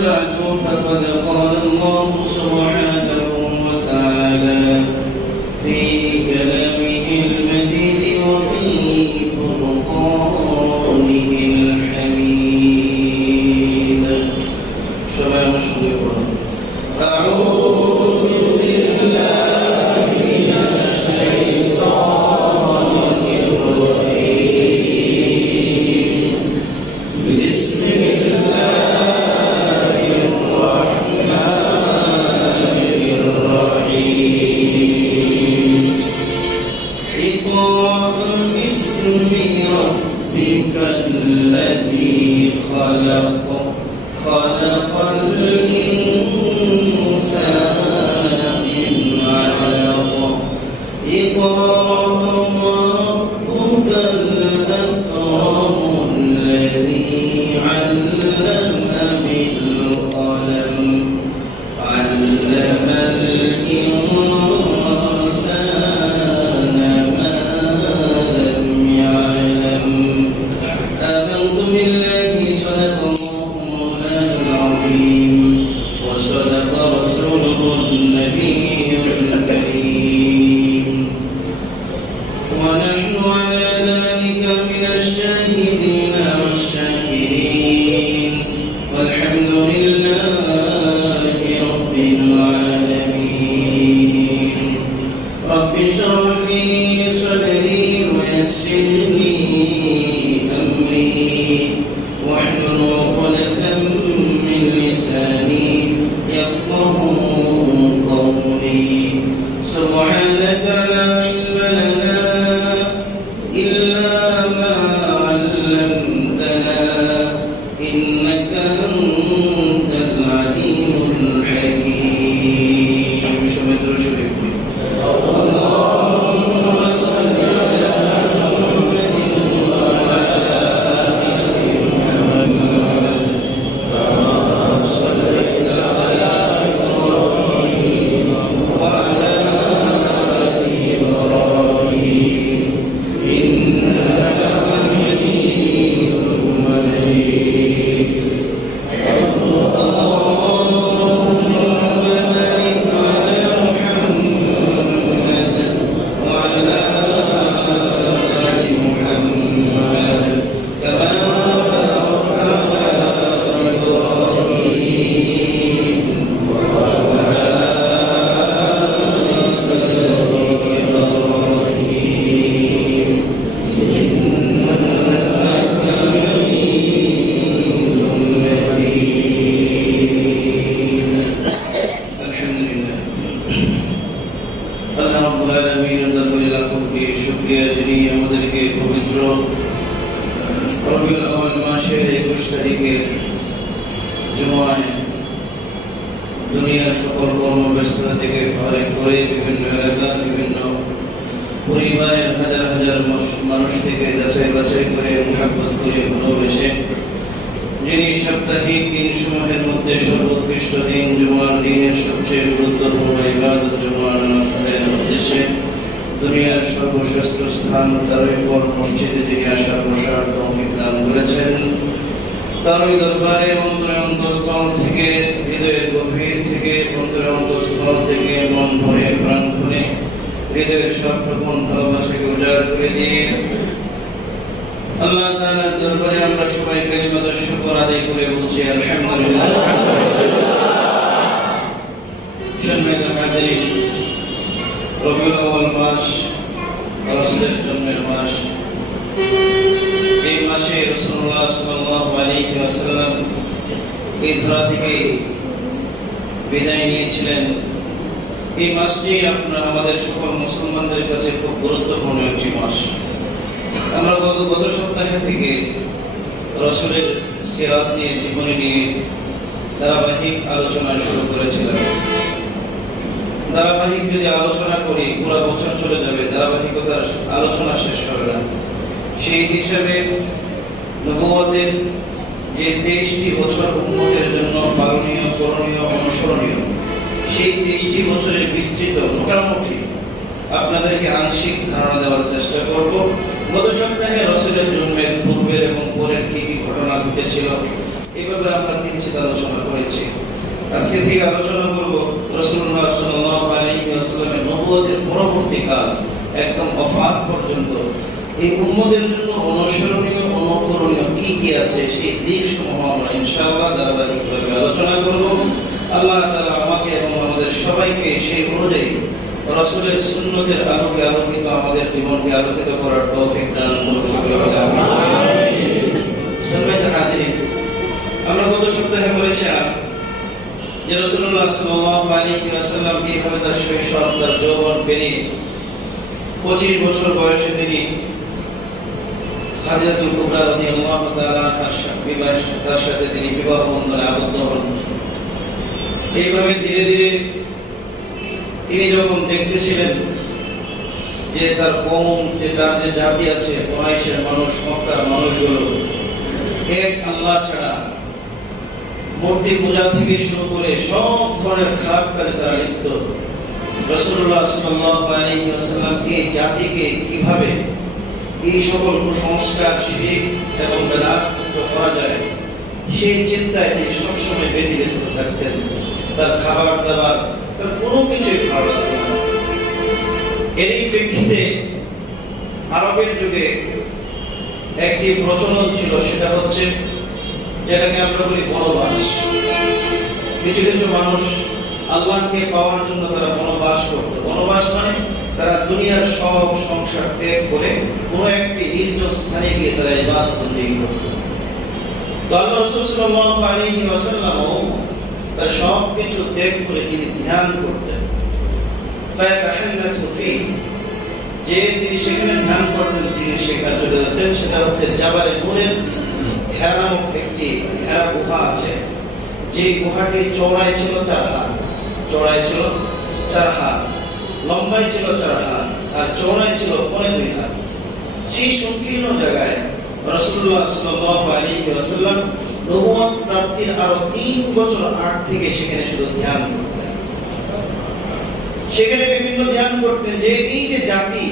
بعد فقد قال الله سبحانه وتعالى في كلامه المجيد وفي فرقانه الحميد. شباب مشهور أعوذ بالله من الشيطان الرجيم. بسم الله الرحمن الرحيم. اقرأ باسم ربك الذي خلق خلق الإنسان من علق اقرأ وربك الأكرم الذي علم بالقلم علم الإنسان ما لم يعلم. آمنت بالله صدق الله مولانا العظيم وصدق رسوله النبي الكريم ونحن على ذلك من الشاهدين والشاكرين والحمد لله رب العالمين. رب اشرح لي صدري ويسر لي أمري واحلل عقدة من لساني يفقهوا قولي. سبحانك لا علم لنا إلا ما علمتنا إنك أنت العليم الحكيم. شمد رشدك اللهم صل على محمد وعلى آل محمد كما صليت على إبراهيم وعلى آل إبراهيم إنك حميد مجيد. اللهم بارك على محمد وعلى آل محمد كما باركت على إبراهيم وعلى آل إبراهيم إنك حميد مجيد. الحمد لله আল্লাহ রাব্বুল আলামিন দরবারে লাখো কোটি শুকরিয়া জানিয়ে আমাদেরকে পবিত্র রবিউল আউয়াল মাসের 21 তারিখের জুমায় দুনিয়ার সকল কর্মব্যস্ততা থেকে ফারেক করে বিভিন্ন এলাকা বিভিন্ন পরিবারের হাজার হাজার মানুষ থেকে যাচাই বাছাই করে মুহাব্বত করে ভালোবেসে যিনি সাপ্তাহিক দিনসমূহের মধ্যে সর্বোৎকৃষ্ট দিন জুমার দিনের সবচেয়ে গুরুত্বপূর্ণ ইবাদত জুমার নামাজ আদায়ের উদ্দেশ্যে দুনিয়ার সর্বশ্রেষ্ঠ স্থান তারপর মসজিদে যিনি আসার বসার তৌফিক দান করেছেন তার ওই দরবারে অন্তরে অন্তঃস্থল থেকে হৃদয়ের গভীর থেকে অন্তরে অন্তঃস্থল থেকে মন ভরে প্রাণ খুলে হৃদয়ের সব রকম ভালোবাসাকে উজাড় করে দিয়ে আল্লাহ তাআলার দরবারে আমরা সবাই কালিমাতুশ শুকর আদায় করে বলছি আলহামদুলিল্লাহ। সম্মানিত হাজিরিন, রবিউল আউয়াল মাস রাসূলের জন্মের মাস। এই মাসে রাসূলুল্লাহ সাল্লাল্লাহু আলাইহি ওয়াসাল্লাম এই ধরা থেকে বিদায় নিয়েছিলেন। এই মাসটি আমাদের সকল মুসলমানদের কাছে খুব গুরুত্বপূর্ণ একটি মাস। আমরা গত সপ্তাহে থেকে রাসূলের সিরাত নিয়ে জীবনী নিয়ে ধারাবাহিক আলোচনা শুরু করেছিলাম। ধারাবাহিক যদি আলোচনা করি পুরো বছর চলে যাবে, ধারাবাহিকতার আলোচনা শেষ হবে না। সেই হিসাবে নবুয়তের যে 23টি বছর উম্মতের জন্য পালনীয় করণীয় অনুসরণীয় সেই 23টি বছরের বিস্তৃত মোটামুটি আপনাদেরকে আংশিক ধারণা দেওয়ার চেষ্টা করব। গত সপ্তাহে রাসূলের জন্মের পূর্বের এবং পরের কি কি ঘটনা ঘটেছিল এই ব্যাপারে আমরা কিঞ্চিত আলোচনা করেছি। আজকে থেকে আলোচনা করব রাসূলুল্লাহ সাল্লাল্লাহু আলাইহি ওয়াসাল্লামের নবুয়তের পরবর্তী কাল একদম ওফাত পর্যন্ত এই উম্মতের জন্য অনুসরণীয় অনুকরণীয় কি কি আছে সেই দিকসমূহ আমরা ইনশাআল্লাহ ধারাবাহিকভাবে আলোচনা করব। আল্লাহ তাআলা আমাকে এবং আমাদের সবাইকে সেই অনুযায়ী রাসূলের সুন্নতের আলোকে আলোকিত আমাদের জীবনকে আলোকিত করার তৌফিক দান করুন। সকলে বলে আমিন। সম্মানিত হাজিরিন, আমরা গত সপ্তাহে বলেছিলাম যে রাসূলুল্লাহ সাল্লাল্লাহু আলাইহি ওয়াসাল্লাম কিভাবে তার শৈশব তার যৌবন পেরিয়ে 25 বছর বয়সে তিনি খাদিজাতুল কুবরা রাদিয়াল্লাহু তাআলা তার সাথে তিনি বিবাহ বন্ধনে আবদ্ধ হন। এইভাবে ধীরে ধীরে তিনি যখন দেখতেছিলেন যে তার কওম, যে তার যে জাতি আছে, কুরাইশের মানুষ, মক্কার মানুষগুলো এক আল্লাহ ছাড়া মূর্তি পূজা থেকে শুরু করে সব ধরনের খারাপ কাজে তারা লিপ্ত। রাসূলুল্লাহ সাল্লাল্লাহু আলাইহি ওয়াসাল্লাম এই জাতিকে কিভাবে এই সকল কুসংস্কার, শিরক এবং বেদাত মুক্ত করা যায় সেই চিন্তায় তিনি সবসময় ব্যতিব্যস্ত থাকতেন। তার খাবার দাবার, তার কোনো কিছুই ভালো লাগতো না। এরই প্রেক্ষিতে আরবের যুগে একটি প্রচলন ছিল, সেটা হচ্ছে যেটাকে আমরা বলি বনবাস। কিছু কিছু মানুষ আল্লাহকে পাওয়ার জন্য তারা বনবাস করত। বনবাস মানে তারা দুনিয়ার সব সংসার ত্যাগ করে কোনো একটি নির্জন স্থানে গিয়ে তারা ইবাদত বন্দেগী করত। তো আল্লাহ রাসূল সাল্লাল্লাহু আলাইহি ওয়াসাল্লাম তার সব কিছু ত্যাগ করে তিনি ধ্যান করতেন। ফায়াতাহান্নাসু ফি, যে তিনি সেখানে ধ্যান করতেন, তিনি সেখানে চলে যেতেন। সেটা হচ্ছে জাবালে নূরের হেরা নামক একটি হেরা গুহা আছে, যে গুহাটি চওড়ায় ছিল 4 হাত, চওড়ায় ছিল 4 হাত, লম্বায় ছিল 4 হাত, আর চওড়ায় ছিল 2.5 হাত। সেই সংকীর্ণ জায়গায় রাসূলুল্লাহ সাল্লাল্লাহু আলাইহি ওয়াসাল্লাম নবুয়ত প্রাপ্তির আরো 3 বছর আগ থেকে সেখানে শুধু ধ্যান করতেন। সেখানে বিভিন্ন ধ্যান করতেন যে এই যে জাতি,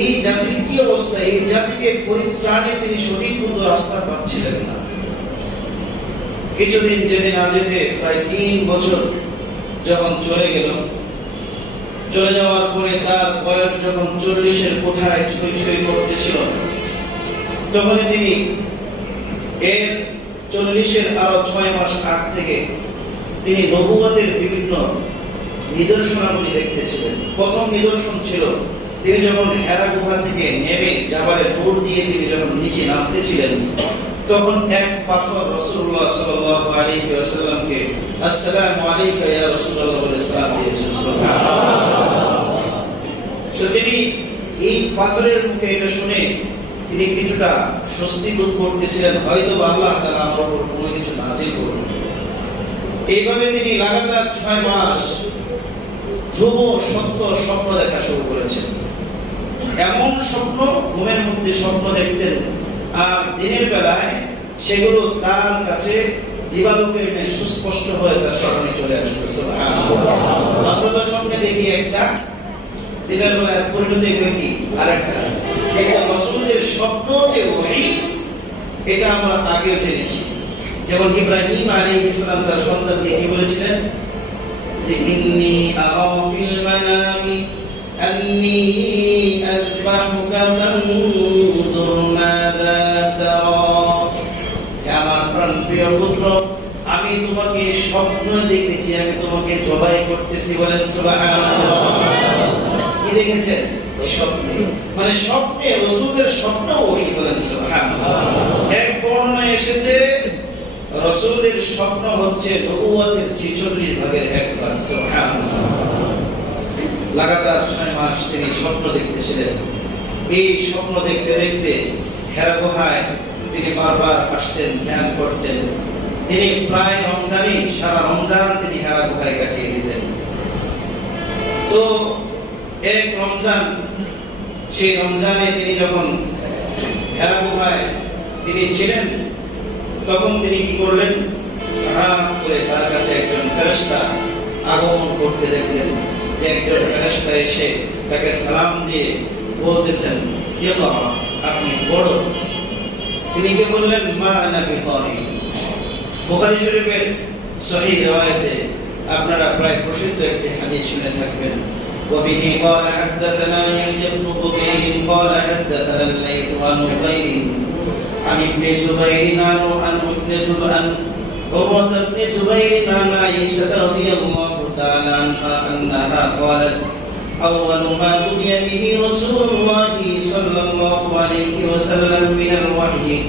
এই জাতির কি অবস্থা, এই জাতিকে পরিত্রাণে তিনি সঠিক মতো রাস্তা পাচ্ছিলেন না। কিছুদিন যেতে না যেতে প্রায় 3 বছর যখন চলে গেল, চলে যাওয়ার পরে তার বয়স যখন 40-এর কোঠায় ছুঁই ছুঁই করতেছিল, তখন তিনি এর 40-এর আরো 6 মাস আগ থেকে তিনি নবুয়তের বিভিন্ন নিদর্শনাবলী দেখতেছিলেন। প্রথম নিদর্শন ছিল তিনি যখন হেরা গুহা থেকে নেমে জাবালে নূর দিয়ে তিনি যখন নিচে নামতেছিলেন, তখন এক পাথর রাসূলুল্লাহ সাল্লাল্লাহু আলাইহি ওয়াসাল্লামকে আসসালামু আলাইকা ইয়া রাসূলুল্লাহ বলে সালাম দিয়েছেন। সুবহানাল্লাহ। তো তিনি এই পাথরের মুখে এটা শুনে তিনি কিছুটা স্বস্তি বোধ করতেছিলেন, হয়তো আল্লাহ তাআলা আমার উপর কোনো কিছু নাযিল করবেন। এইভাবে তিনি লাগাতার 6 মাস ধ্রুব সত্য স্বপ্ন দেখা শুরু করেছেন। এমন স্বপ্ন, ঘুমের মধ্যে স্বপ্ন দেখতেন, আর দিনের বেলায় সেগুলো তার কাছে দিবালোকের ন্যায় সুস্পষ্ট হয়ে তার সামনে চলে আসবে। সুবহানাল্লাহ। আমরা তো স্বপ্নে দেখি একটা, দিনের বেলায় পরিণতি হয় কি আরেকটা। এটা রাসূলের স্বপ্ন যে ওহী, এটা আমরা আগেও জেনেছি। যেমন ইব্রাহিম আলাইহিস সালাম তার সন্তানকে কি বলেছিলেন যে ইন্নী আরা ফিল মানামি আন্নী আযবাহুকা ফানজুর মাযা তারা। আমার প্রিয় পুত্র, আমি তোমাকে স্বপ্ন দেখেছি, আমি তোমাকে জবাই করতেছি। বলেন সুবহানাল্লাহ। কি দেখেছেন? স্বপ্নে, মানে স্বপ্নে রাসূলের স্বপ্ন ওহী। বলেন সুবহানাল্লাহ। এক বর্ণনায় এসেছে রাসূলের স্বপ্ন হচ্ছে নবুয়তের 46 ভাগের 1 ভাগ। সুবহানাল্লাহ। লাগাতার 6 মাস তিনি স্বপ্ন দেখতেছিলেন। এই স্বপ্ন দেখতে দেখতে হেরা গুহায় তিনি বারবার আসতেন, ধ্যান করতেন। তিনি প্রায় রমজানে সারা রমজান তিনি হেরা গুহায় কাটিয়ে দিতেন। তো এক রমজান, সেই রমজানে তিনি যখন হেরা গুহায় তিনি ছিলেন, তখন তিনি কি করলেন, হঠাৎ করে তার কাছে একজন ফেরেশতা আগমন করতে দেখলেন। যে একজন ফেরেশতা এসে তাকে সালাম দিয়ে বলতেছেন, ইকরা, আপনি পড়ো। তিনি কি বললেন, মা আনা বিকারি, বুখারী শরীফের সহিহ riwayate আপনারা প্রায় প্রসিদ্ধ একটি হাদিস শুনে থাকবেন وبه قال حدثنا يحيى بن بكير قال حدثنا الليث عن بكير عن ابن زبير عن ابن زبير عروة بن زبير عن عائشة رضي الله تعالى عنها أنها قالت أول ما بدأ به رسول الله صلى الله عليه وسلم من الوحي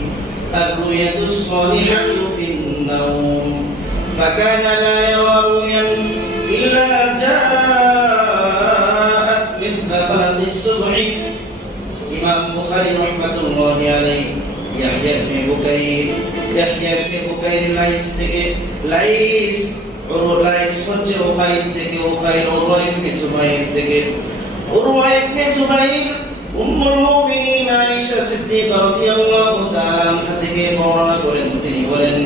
الرؤيا الصالحة في النوم فكان لا يرى رؤيا إلا جاءت مثل فلق الصبح إمام بخاري رحمة الله عليه يحيى بن بكير লাইস হচ্ছে উকাইল থেকে উকাইল উরওয়া ইবনে জুবাইর থেকে উরওয়া ইবনে জুবাইর উম্মুল মুমিনিন আয়েশা সিদ্দিকা রাদিয়াল্লাহু তাআলা আনহা থেকে বর্ণনা করেন তিনি বলেন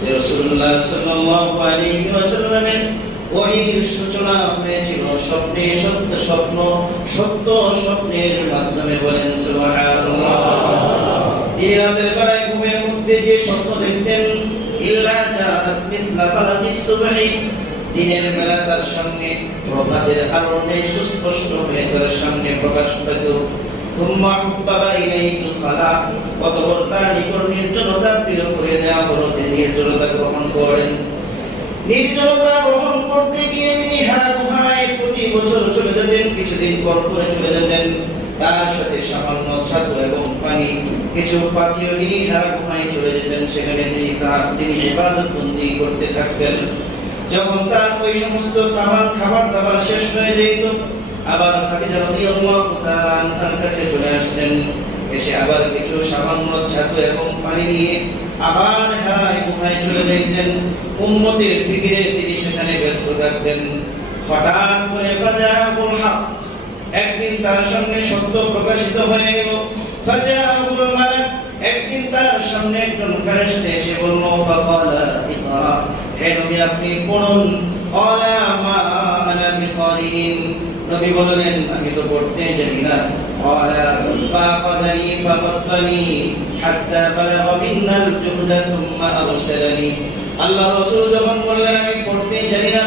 যে রাসূলুল্লাহ সাল্লাল্লাহু আলাইহি ওয়াসাল্লামের ওহীর সূচনা হয়েছিল স্বপ্নে সত্য স্বপ্নের মাধ্যমে বলেন সুবহানাল্লাহ তিনি রাতের বেলায় ঘুমের মধ্যে যে স্বপ্ন দেখতেন ইল্লা জাআত মিথলা ফালাকিস সুবহি দিনের বেলা তার সামনে প্রভাতের আলোতে সুস্পষ্ট হয়ে তার সামনে প্রকাশ পেত থুম্মা হুব্বাবা ইলাইহিল খালা অতঃপর তার নিকট নির্জনতা প্রিয় করে দেওয়া হলো তিনি নির্জনতা গ্রহণ করেন নির্জনতা গ্রহণ করতে গিয়ে তিনি হারা গুহায় প্রতি বছর চলে যেতেন কিছুদিন পর পরে চলে যেতেন তার সাথে সামান্য ছাতু এবং পানি কিছু পাথর নিয়ে হারা গুহায় চলে যেতেন সেখানে তিনি ইবাদত বন্দি করতে থাকতেন যখন তার ওই সমস্ত সামান খাবার দাবার শেষ হয়ে যেত আবার খাদিজা রাদিয়াল্লাহু তাআলা আনহার কাছে চলে আসতেন এসে আবার কিছু সামান্য ছাতু এবং পানি নিয়ে আবার হারা গুহায় চলে যেতেন উম্মতের ফিকিরে তিনি সেখানে ব্যস্ত থাকতেন হঠাৎ করে ফাজাহুল হক একদিন তার সামনে সত্য প্রকাশিত হয়ে গেল ফাজাহুল মালাক একদিন তার সামনে একজন ফেরেশতা এসে বলল ফাকালা ইকরা হে নবী আপনি পড়ুন ক্বালা মা আনা বিকারিন নবী বললেন আমি তো পড়তে জানি না ক্বালা ফাকাদানি ফাকাদানি হাত্তা বালাগা মিন্নাল জুহদা থুম্মা আরসালানি আল্লাহ রাসূল যখন বললেন আমি পড়তে জানি না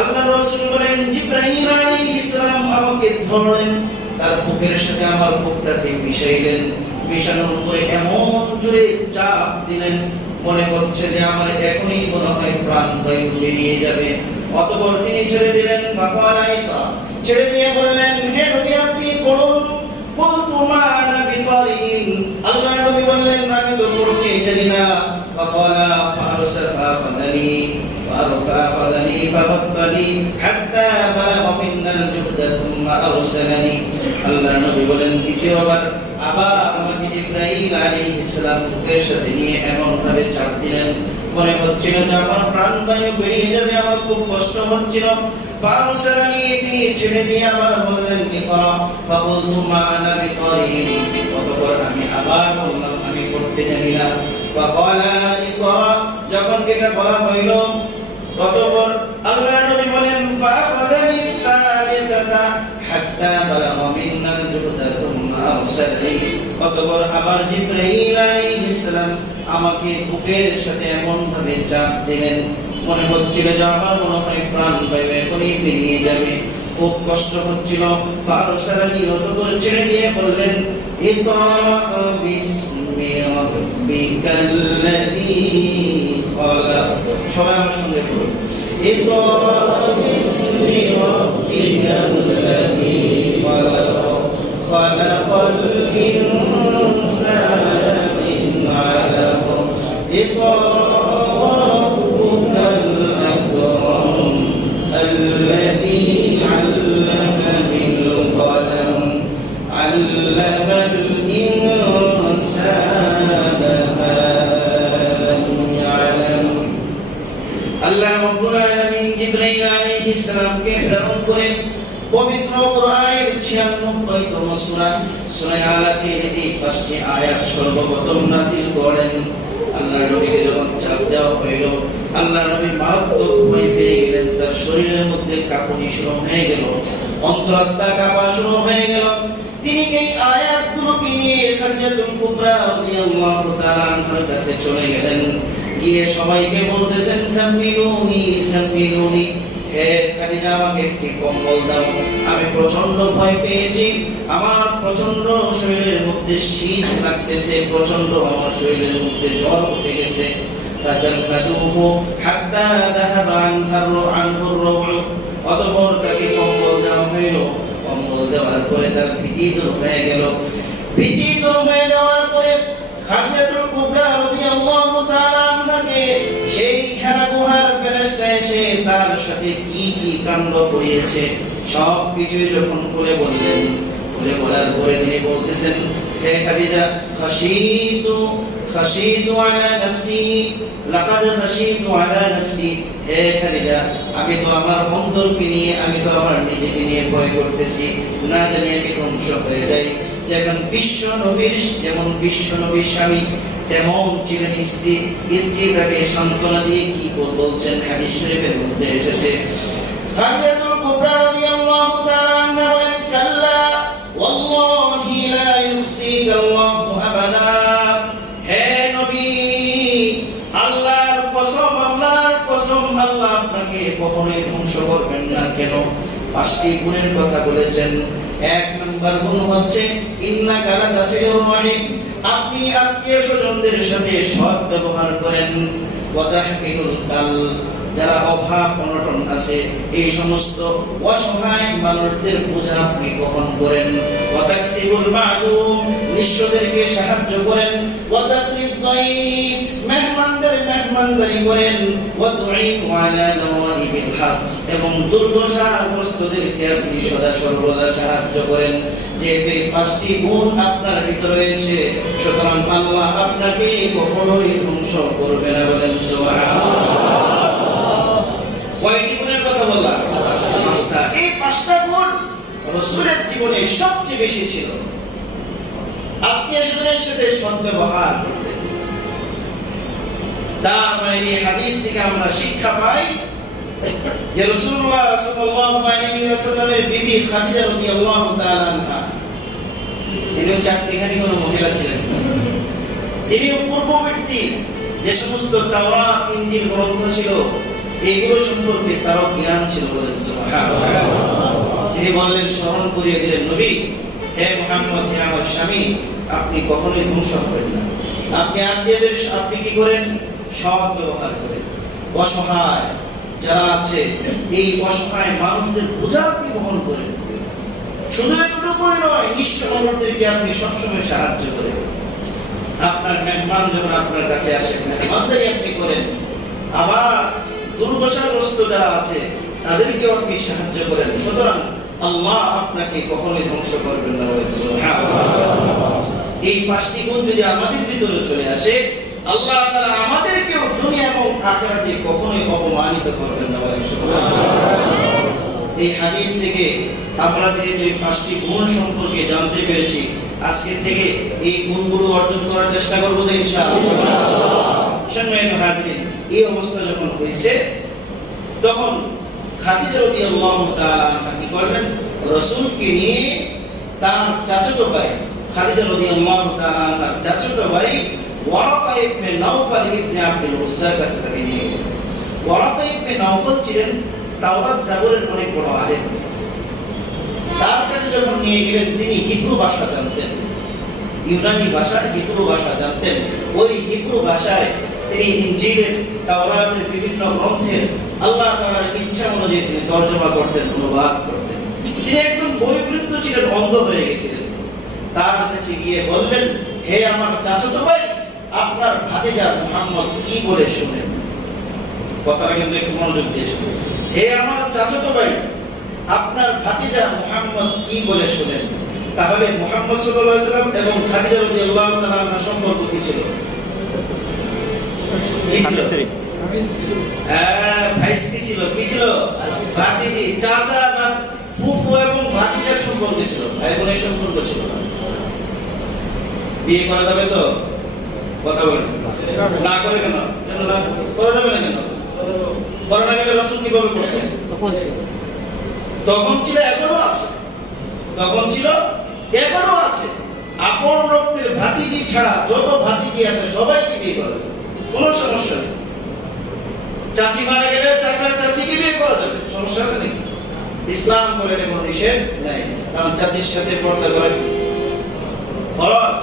আল্লাহ রাসূল বলেন জিবরাইল আলাইহিস সালাম আমাকে ধরলেন তার বুকের সাথে আমার বুকটাকে মিশাইলেন মিশানোর পরে এমন জোরে চাপ দিলেন মনে হচ্ছে যে আমার এখনই মনে হয় প্রাণ বায়ু বেরিয়ে যাবে অতঃপর তিনি ছেড়ে দিলেন ফাকালাইতা ছেড়ে দিয়ে বললেন হে নবী আপনি পড়ুন কুলতু মা আনা বিকারিন আল্লাহ নবী বললেন আমি তো পড়তে জানি না ফাকালা ফারসাফানি فأخذني فغطني حتى بلغ منا الجهد ثم أرسلني আল্লাহ নবী বলেন দ্বিতীয়বার আবার আমাকে জিবরাইল আলাইহিস সালাম বুকের সাথে নিয়ে এমন ভাবে চাপ দিলেন মনে হচ্ছিল যে আমার প্রাণ বায়ু বেরিয়ে যাবে আমার খুব কষ্ট হচ্ছিল ফারসালানি দিয়ে ছেড়ে দিয়ে আবার বললেন ইকরা ফাকুলতু মা আনা বিকারিন অতঃপর আমি আবার বললাম আমি পড়তে জানি না ফাকালা ইকরা যখন এটা বলা হইল অতঃপর আল্লাহ নবী বলেন ফাখাদানি সালিসাতা হাত্তা বালাগা মিন্নাল জুহদা থুম্মা আরসালানি অতঃপর আবার জিবরাইল আলাইহিস সালাম আমাকে বুকের সাথে এমন ভাবে চাপ দিলেন মনে হচ্ছিল যে আমার মনে হয় প্রাণ বায়ু এখনই বেরিয়ে যাবে খুব কষ্ট হচ্ছিল ফারসালানি অতঃপর ছেড়ে দিয়ে বললেন ইকরা বিসমি রাব্বিকাল্লাযী খালাক সবাই আমার সঙ্গে পড়ুন ইকরা বিসমি রাব্বিকাল্লাযী খালাক খালাকাল ইনসানা মিন আলাক ইকরা রাব্বুকাল আকরাম আল্লাযী আল্লামা বিল কলম আল্লামাল ইনসানা মা লাম ইয়ালাম আল্লাহ রাব্বুল আলামিন জিবরাইল আলাইহিস সালামকে প্রেরণ করে পবিত্র কোরআনের 96তম সূরা সূরা আলাকের এই 5টি আয়াত সর্বপ্রথম নাযিল করেন আল্লাহ নবীকে যখন চাপ দেওয়া হইল আল্লাহ নবী মারাত্মক ভয় পেয়ে গেলেন তার শরীরের মধ্যে কাঁপুনি শুরু হয়ে গেল অন্তরাত্মা কাঁপা শুরু হয়ে গেল তিনি এই আয়াতগুলোকে নিয়ে খাদিজাতুল কুবরা রাদিয়াল্লাহু তাআলা আনহার কাছে চলে গেলেন গিয়ে সবাইকে বলতেছেন সামিলুনি সামিলুনি, হে খাদিজা আমাকে একটি কম্বল দাও, আমি প্রচন্ড ভয় পেয়েছি, আমার প্রচন্ড শরীরের মধ্যে শীত লাগতেছে, প্রচন্ড আমার শরীরের মধ্যে জ্বর উঠে গেছে। ফাসালফাতুহু হাত্তা যাহাবা আনহু আর-রু'ব, অতঃপর তাকে কম্বল দেওয়া হইল। কম্বল দেওয়ার পরে তার ভীতি দূর হয়ে গেল। ভীতি দূর হয়ে যাওয়ার পরে খাদিজাতুল কুবরা রাদিয়াল্লাহু তাআলা আনহাকে সেই হেরা গুহার ফেরেশতা এসে তার সাথে কি কি কাণ্ড করিয়েছে সব কিছু যখন খুলে বললেন, খুলে বলার পরে তিনি বলতেছেন, হে খাদিজা, খাশিতু আলা নাফসি, লাকাদ খাশিতু আলা নাফসি, হে খাদিজা, আমি তো আমার অন্তরকে নিয়ে, আমি তো আমার নিজেকে নিয়ে ভয় করতেছি, না জানি আমি ধ্বংস হয়ে যাই। যেমন বিশ্ব নবীর স্বামী তেমন ছিলেন স্ত্রী, স্ত্রী তাকে সান্ত্বনা দিয়ে কি বলছেন হাদিস শরীফের মধ্যে এসেছে। খাদিজাতুল কুবরা রাদিয়াল্লাহু তাআলা আনহা বলেন, কাল্লা ওয়াল্লাহি লা ইউখসিকাল্লাহু আবাদা, হে নবী, আল্লাহর কসম, আল্লাহর কসম, আল্লাহ আপনাকে কখনোই ধ্বংস করবেন না। কেন? 5টি গুণের কথা বলেছেন। 1 নম্বর গুণ হচ্ছে ইন্নাকা লাতাসিলুর রাহিম, আপনি আত্মীয়-স্বজনদের সাথে সৎ ব্যবহার করেন। ওয়া তাহমিলুল কাল, যারা অভাব অনটন আছে এই সমস্ত অসহায় মানুষদের বোঝা আপনি বহন করেন। ওয়া তাকসিবুল মা'দুম, নিঃস্বদেরকে সাহায্য করেন। ওয়া তাকরিদ দাইফ, মেহমানদের মেহমানদারি করেন। ওয়া তুঈনু আলা নওয়াইবিল হক, এবং দুর্দশাগ্রস্তদেরকে আপনি সদা সর্বদা সাহায্য করেন। যে এই 5টি গুণ আপনার ভিতরে রয়েছে, সুতরাং আল্লাহ আপনাকে কখনোই ধ্বংস করবে না। বলেন সুবহানাল্লাহ। কয়টি গুণের কথা বললাম? 5টা। এই 5টা গুণ রাসূলের জীবনে সবচেয়ে বেশি ছিল। আত্মীয়-স্বজনের সাথে সদ্ব্যবহার করতেন। তার মানে এই হাদিস থেকে আমরা শিক্ষা পাই যে রাসূলুল্লাহ সাল্লাল্লাহু আলাইহি ওয়াসাল্লামের বিবি খাদিজা রাদিয়াল্লাহু তাআলা আনহা, তিনি চাকরিহারি কোনো মহিলা ছিলেন। তিনি পূর্ববর্তী যে সমস্ত তাওরাত, ইনজিল গ্রন্থ ছিল এগুলো সম্পর্কে তার জ্ঞান ছিল। বলেন সুবহানাল্লাহ। তিনি বললেন, স্মরণ করিয়ে দিলেন, নবী, হে মুহাম্মদ, হে আমার স্বামী, আপনি কখনোই ধ্বংস হবেন না। আপনি আত্মীয়দের আপনি কি করেন? সৎ ব্যবহার করেন। অসহায় যারা আছে এই অসহায় মানুষদের বোঝা আপনি বহন করেন। শুধু এতটুকুই নয়, নিঃস্ব মানুষদেরকে আপনি সবসময় সাহায্য করেন। আপনার মেহমান যখন আপনার কাছে আসে, মেহমানদারি আপনি করেন। আবার দুর্দশাগ্রস্ত যারা আছে তাদেরকেও আপনি সাহায্য করেন। সুতরাং আল্লাহ আপনাকে কখনোই ধ্বংস করবেন না। এই 5টি গুণ যদি আমাদের ভিতরে চলে আসে, আল্লাহ তাআলা আমাদেরকেও দুনিয়া এবং আখিরাতে কখনোই অপমানিত করবেন না। এই হাদিস থেকে আমরা যে 5টি গুণ সম্পর্কে জানতে পেরেছি, আজকে থেকে এই গুণগুলো অর্জন করার চেষ্টা করব ইনশাআল্লাহ। সম্মানিত হাজিরিন, এই অবস্থা যখন হয়েছে তখন খাদিজা রাদিয়াল্লাহু তাআলা আনহা কি করলেন? রাসূলকে নিয়ে তার চাচাতো ভাই, খাদিজা রাদিয়াল্লাহু তাআলা আনহার চাচাতো ভাই ওয়ারাকা ইবনে নাওফাল ইবনে আব্দুল উজ্জার কাছে তাকে নিয়ে গেলেন। ওয়ারাকা ইবনে নাওফাল ছিলেন তাওরাত জাবরের অনেক বড় আলেম। তার কাছে যখন নিয়ে গেলেন, তিনি হিব্রু ভাষা জানতেন, ইউনানি ভাষা, হিব্রু ভাষা জানতেন। ওই হিব্রু ভাষায় তিনি ইনজিলের, তাওরাতের বিভিন্ন গ্রন্থের আল্লাহ তাআলার ইচ্ছা অনুযায়ী তিনি তরজমা করতেন, অনুবাদ করতেন। তিনি একজন বইবৃত্ত ছিলেন, অন্ধ হয়ে গেছিলেন। তার কাছে গিয়ে বললেন, হে আমার চাচাতো ভাই, আপনার ভাতিজা মুহাম্মদ কি বলে শুনেন। কথাটা কিন্তু একটু মনোযোগ দিয়ে শুনুন। হে আমার চাচাতো ভাই, আপনার ভাতিজা মুহাম্মদ কি বলে শুনেন। তাহলে মুহাম্মদ সাল্লাল্লাহু আলাইহি ওয়াসাল্লাম এবং খাদিজা রাদিয়াল্লাহু তাআলা আনহার সম্পর্ক কি ছিল? ভাইস্তি ছিল। কি ছিল? ভাতিজি, চাচা, ফুফু এবং ভাতিজার সম্পর্ক ছিল, ভাই বোনের সম্পর্ক ছিল না। বিয়ে করা যাবে তো? কথা বলেন। না করে কেন? করা যাবে না কেন? করা না গেলে রাসূল কিভাবে করছেন? তখন ছিল, এখনো আছে। তখন ছিল, এখনো আছে। আপন রক্তের ভাতিজি ছাড়া যত ভাতিজি আছে সবাইকে বিয়ে করা যাবে। কোনো সমস্যা নেই। চাচি মারা গেলে চাচার চাচিকে বিয়ে করা যাবে, সমস্যা আছে নাকি? ইসলাম বলে কোনো নিষেধ নাই। কারণ চাচির সাথে পর্দা করা কি ফরজ,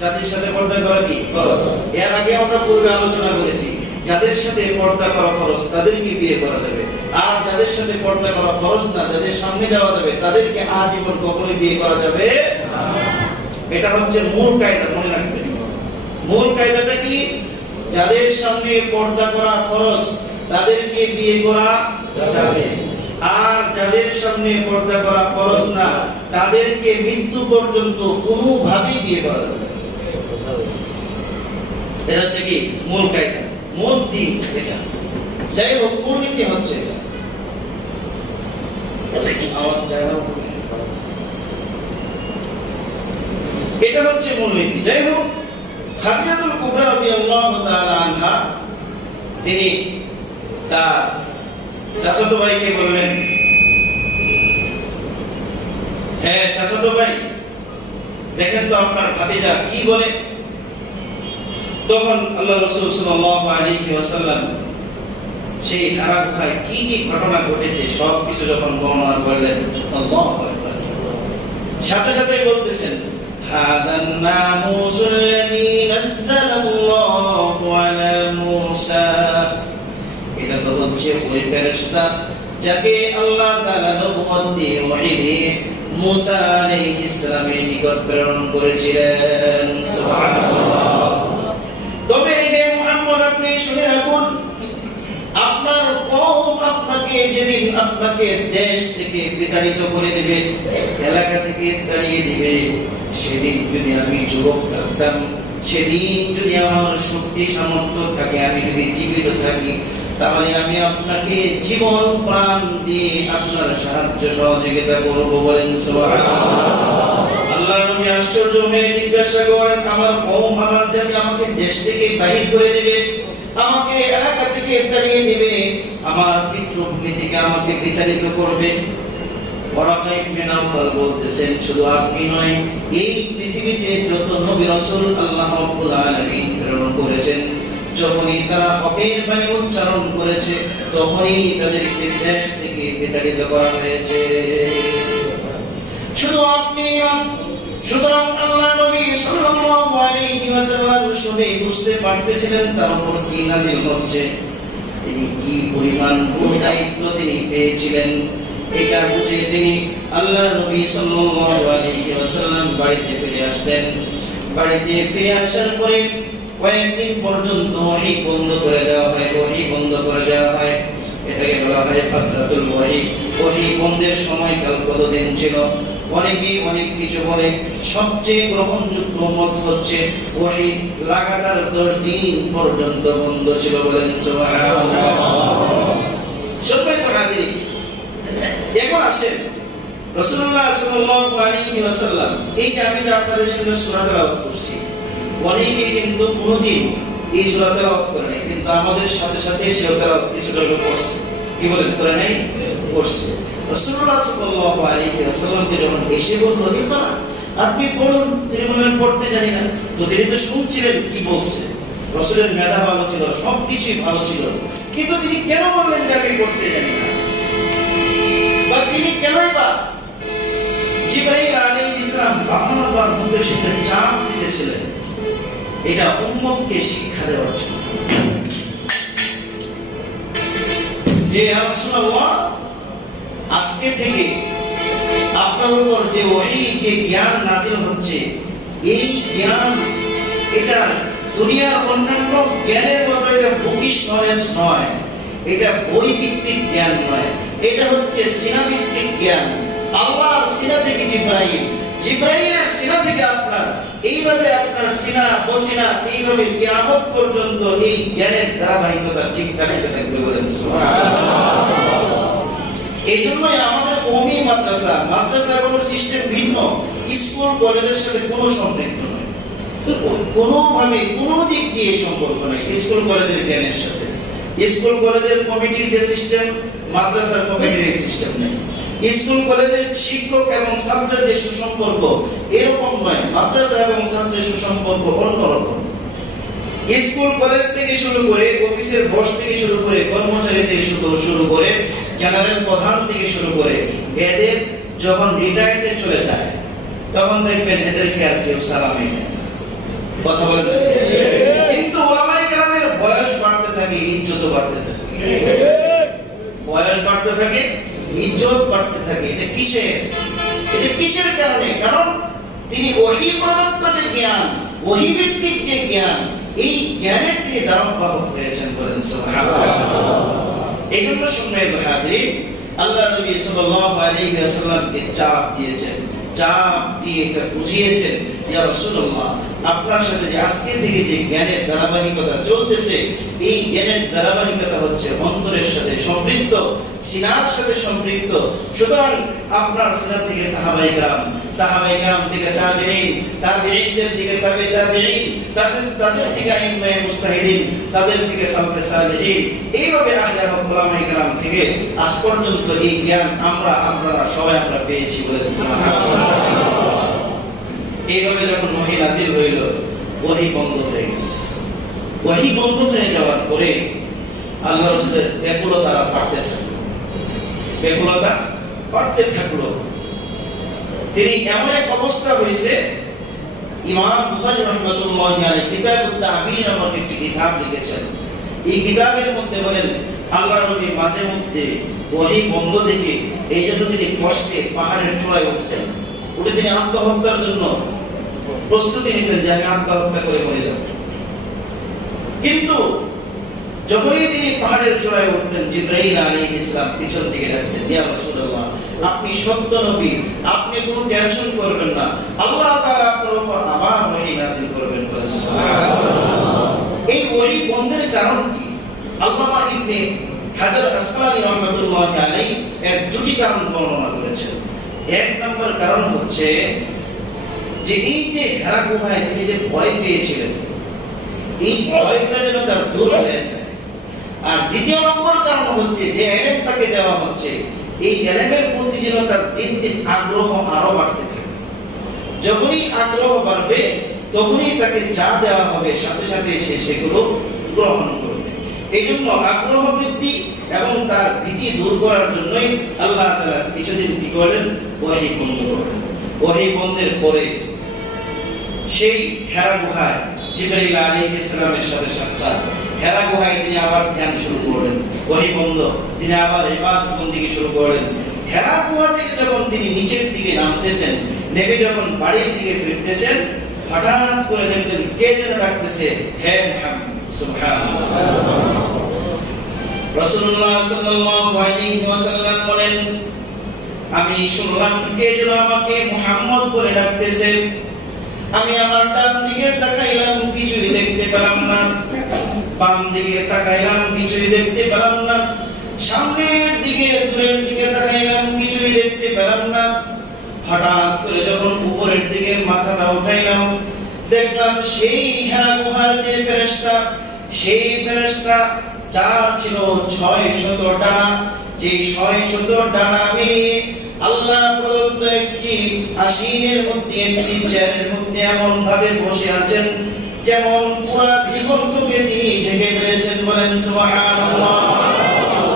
চাচির সাথে পর্দা করা কি ফরজ। এর আগে আমরা পূর্বে আলোচনা করেছি যাদের সাথে পর্দা করা ফরজ তাদেরকে বিয়ে করা যাবে, আর যাদের সাথে পর্দা করা ফরজ না, যাদের সামনে যাওয়া যাবে, তাদেরকে আজীবন কখনোই বিয়ে করা যাবে না। এটা হচ্ছে মূল কায়দা, মনে রাখবেন। মূল কায়দাটা কি? যাদের সামনে পর্দা করা ফরজ তাদেরকে বিয়ে করা যাবে, আর যাদের সামনে পর্দা করা ফরজ না তাদেরকে মৃত্যু পর্যন্ত কোনোভাবেই বিয়ে করা যাবে না। এটা হচ্ছে কি মূল কায়দা, মূল দিন এটা। যাই হোক, মূলনীতি হচ্ছে আওয়াজ যায় না, এটা হচ্ছে মূলনীতি। যাই হোক, খাদিজাতুল কুবরা রাদিয়াল্লাহু তাআলা আনহা তিনি তার চাচাতো ভাইকে বললেন, হ্যাঁ চাচাতো ভাই, দেখেন তো আপনার ভাতিজা কি বলে। তখন আল্লাহ রাসূল সাল্লাল্লাহু আলাইহি ওয়াসাল্লাম সেই হারা গুহায় কি কি ঘটনা ঘটেছে সবকিছু যখন বর্ণনা করলেন, আল্লাহু আকবার, সাথে সাথে বলতেছেন, হাদান নামুসুল্লাযী নাযালাল্লাহু আলা মূসা, এটা তো হচ্ছে ওই ফেরেশতা যাকে আল্লাহ তাআলা নবুয়ত দিয়ে ওহী দিয়ে মূসা আলাইহিস সালামের নিকট প্রেরণ করেছিলেন। সুবহানাল্লাহ। তবে হে মুহাম্মদ, আপনি শুনে রাখুন, আপনার কওম আপনাকে যেদিন আপনাকে দেশ থেকে বিতাড়িত করে দিবে, এলাকা থেকে তাড়িয়ে দিবে, সেদিন যদি আমি যুবক থাকতাম, সেদিন যদি আমার শক্তি সামর্থ্য থাকে, আমি যদি জীবিত থাকি, তাহলে আমি আপনাকে জীবন প্রাণ দিয়ে আপনার সাহায্য সহযোগিতা করব। বলেন সুবহানাল্লাহ। আল্লাহর নবী আশ্চর্য হয়ে জিজ্ঞাসা করেন, আমার কওম, আমার জাতি আমাকে দেশ থেকে বাহির করে দিবে, আমাকে এলাকা থেকে তাড়িয়ে দিবে, আমার পিতৃভূমি থেকে আমাকে বিতাড়িত করবে? ওয়ারাকা ইবনে নাওফাল বলতেছেন, শুধু আপনি নয়, এই পৃথিবীতে যত নবী রাসূল আল্লাহ রাব্বুল আলামিন প্রেরণ করেছেন, যখনই তারা হকের বাণী উচ্চারণ করেছে, তখনই তাদেরকে দেশ থেকে বিতাড়িত করা হয়েছে। শুধু আপনি নন। সুতরাং আল্লাহ নবী সাল্লাল্লাহু আলাইহি ওয়াসাল্লাম শুনে বুঝতে পারতেছিলেন তার উপর কি নাযিল হচ্ছে, তিনি কি পরিমাণ দায়িত্ব তিনি পেয়েছিলেন। এটা বুঝে তিনি আল্লাহর নবী সাল্লাল্লাহু আলাইহি ওয়াসাল্লাম বাড়িতে ফিরে আসলেন। বাড়িতে ফিরে আসার পরে কয়েকদিন পর্যন্ত ওহী বন্ধ করে দেওয়া হয়, ওহী বন্ধ করে দেওয়া হয়। এটাকে বলা হয় ফাতরাতুল ওহী। ওহী বন্ধের সময়কাল কতদিন ছিল? অনেকেই অনেক কিছু বলে, সবচেয়ে গ্রহণযোগ্য মত হচ্ছে ওহী লাগাতার 10 দিন পর্যন্ত বন্ধ ছিল। বলেন সুবহানাল্লাহ। সম্মানিত হাজির, এখন আসেন রাসূলুল্লাহ সাল্লাল্লাহু আলাইহি ওয়াসাল্লাম, এই যে আমি আপনাদের সামনে সূরা তেলাওয়াত করছি, অনেকে কিন্তু কোনদিন এই সূরা তেলাওয়াত করে নাই, কিন্তু আমাদের সাথে সাথে সূরা তেলাওয়াত কিছুটা করছে। কি বলেন, করে নাই? করছে। রাসূলুল্লাহ সাল্লাল্লাহু আলাইহি ওয়াসাল্লামকে যখন এসে বলল, "ইকরা, আপনি পড়ুন", তিনি বললেন, "পড়তে জানি না।" তো তিনি তো শুনছিলেন কি বলছে। রাসূলের মেধা ভালো ছিল, সবকিছুই ভালো ছিল, কিন্তু তিনি কেন বললেন যে আমি পড়তে জানি না? বা তিনি কেনই বা জিবরাইল আলাইহিস সালাম বারবার মুখের সাথে চাপ দিতেছিলেন? এটা উম্মতকে শিক্ষা দেওয়ার জন্য যে ইয়া রাসূলুল্লাহ, আজকে থেকে আপনার উপর যে ওহী, যে জ্ঞান নাযিল হচ্ছে, এই জ্ঞান এটা দুনিয়ার অন্যান্য জ্ঞানের মতো এটা বুকিশ নলেজ নয়, এটা বই ভিত্তিক জ্ঞান নয়, এটা হচ্ছে সিনা ভিত্তিক জ্ঞান। আল্লাহর সিনা থেকে জিবরাইল, জিবরাইলের সিনা থেকে আপনার, এইভাবে আপনার সিনা বসিনা, এইভাবে কিয়ামত পর্যন্ত এই জ্ঞানের ধারাবাহিকতা ঠিক থাকতে থাকবে। বলেন সুবহানাল্লাহ। এই জন্যই আমাদের কওমি মাদ্রাসাগুলোর সিস্টেম ভিন্ন, স্কুল কলেজের সাথে কোনো সম্পৃক্ত নয়, কোনোভাবে কোনো দিক দিয়ে সম্পর্ক নাই স্কুল কলেজের জ্ঞানের সাথে। স্কুল কলেজের কমিটির যে সিস্টেম, মাদ্রাসার কমিটির সিস্টেম নেই। স্কুল কলেজের শিক্ষক এবং ছাত্রের যে সুসম্পর্ক, এরকম নয়। মাদ্রাসা এবং ছাত্রের সুসম্পর্ক অন্যরকম। স্কুল কলেজ থেকে শুরু করে, অফিসের বস থেকে শুরু করে, কর্মচারী থেকে শুরু করে, জেনারেল প্রধান থেকে শুরু করে, এদের যখন রিটায়ার্ডে চলে যায় তখন দেখবেন এদেরকে আর কেউ সালামই দেয়। কথা বলেন। কিন্তু উলামায়ে কেরামের বয়স বাড়তে থাকে, ইজ্জত বাড়তে থাকে। বয়স বাড়তে থাকে, ইজ্জত বাড়তে থাকে। এটা কিসের কারণে? কারণ তিনি ওহী প্রদত্ত যে জ্ঞান, ওহী ভিত্তিক যে জ্ঞান, এই জ্ঞানের তিনি ধারকবাহক হয়েছেন। বলেন সুবহানাল্লাহ। এই জন্য সম্মানিত হাজিরিন, আল্লাহ নবী সাল্লাল্লাহু আলাইহি ওয়াসাল্লামকে চাপ দিয়েছেন, চাপ দিয়ে এটা বুঝিয়েছেন, ইয়া রাসূলুল্লাহ, আপনার সাথে যে আজকে থেকে যে জ্ঞানের ধারাবাহিকতা চলতেছে, এই জ্ঞানের ধারাবাহিকতা হচ্ছে অন্তরের সাথে সম্পৃক্ত, সিনার সাথে সম্পৃক্ত। সুতরাং আপনার সিনা থেকে সাহাবায়ে কেরাম থেকে তাবেঈন, তাবেঈনদের থেকে তাবে তাবেঈন, তাদের থেকে আইম্মায়ে মুজতাহিদিন, তাদের থেকে সালফে সালেহিন, এইভাবে আহলে হক উলামায়ে কেরাম থেকে আজ পর্যন্ত এই জ্ঞান আপনারা সবাই আমরা পেয়েছি। বলেছেন সুবহানাল্লাহ। এইভাবে যখন ওহী নাযিল হইল, ওহী বন্ধ হয়ে গেছে। ওহী বন্ধ হয়ে যাওয়ার পরে আল্লাহর রাসূলের ব্যাকুলতা বাড়তে থাকলো। তিনি এমন এক অবস্থা হয়েছে, ইমাম বুখারী রাহমাতুল্লাহি আলাইহি কিতাবুত তা'বীর নামক একটি কিতাব লিখেছেন। এই কিতাবের মধ্যে বলেন, আল্লাহর নবী মাঝে মধ্যে ওহী বন্ধ দেখে এই জন্য তিনি কষ্টে পাহাড়ের চূড়ায় উঠতেন। উঠে তিনি আত্মহত্যার জন্য প্রস্তুতি নিতেন যে আমি আত্মহত্যা করে মরে যাব। কিন্তু যখনই তিনি পাহাড়ের চূড়ায় উঠতেন, জিবরাইল আলাইহিস সালাম পিছন থেকে ডাকতেন, ইয়া রাসূলুল্লাহ, আপনি সত্য নবী, আপনি কোনো টেনশন করবেন না, আল্লাহ তাআলা আপনার উপর আবার ওহী নাযিল করবেন। সুবহানাল্লাহ। এই ওহী বন্ধের কারণ কি? আল্লামা ইবনে হাজার আসকালানী রাহমাতুল্লাহি আলাইহি এর দুটি কারণ বর্ণনা করেছেন। এক নম্বর কারণ হচ্ছে যে এই যে হেরা গুহায় তিনি যে ভয় পেয়েছিলেন, এই ভয়টা যেন তার দূর হয়ে যায়। আর দ্বিতীয় নম্বর কারণ হচ্ছে যে ইলম তাকে দেওয়া হচ্ছে, এই ইলমের প্রতি যেন তার দিন দিন আগ্রহ আরো বাড়তে থাকে। যখনই আগ্রহ বাড়বে তখনই তাকে যা দেওয়া হবে সাথে সাথে সে সেগুলো গ্রহণ করবে। এই জন্য আগ্রহ বৃদ্ধি এবং তার ভীতি দূর করার জন্যই আল্লাহ তাআলা কিছুদিন কি করলেন? ওহী বন্ধ করলেন। ওহী বন্ধের পরে সেই হেরা গুহায় জিবরাইল আলাইহিস সালামের সাথে সাক্ষাৎ। হেরা গুহায় তিনি আবার ধ্যান শুরু করলেন। ওহী বন্ধ, তিনি আবার ইবাদত বন্দেগী শুরু করলেন। হেরা গুহা থেকে যখন তিনি নিচের দিকে নামতেছেন, নেমে যখন বাড়ির দিকে ফিরতেছেন, হঠাৎ করে দেখলেন কে যেন ডাকতেছে, হে মুহাম্মদ। সুবহানাল্লাহ। রাসূলুল্লাহ সাল্লাল্লাহু আলাইহি ওয়াসাল্লাম বলেন, আমি শুনলাম কে যেন আমাকে মুহাম্মদ বলে ডাকতেছে। আমি আমার ডান দিকে তাকাইলাম, কিছুই দেখতে পেলাম না। বাম দিকে তাকাইলাম, কিছুই দেখতে পেলাম না। সামনের দিকে দূরের দিকে তাকাইলাম, কিছুই দেখতে পেলাম না। হঠাৎ করে যখন উপরের দিকে মাথাটা উঠাইলাম, দেখলাম সেই হেরা গুহার যে ফেরেশতা, সেই ফেরেশতা যার ছিল 600 ডানা, যে 600 ডানা মিলিয়ে আল্লাহ প্রদত্ত একটি আসিনের মধ্যে, একটি চেয়ারের মধ্যে এমন ভাবে বসে আছেন যেমন পুরা দিগন্তকে তিনি ঢেকে ফেলেছেন। বলেন সুবহানাল্লাহ।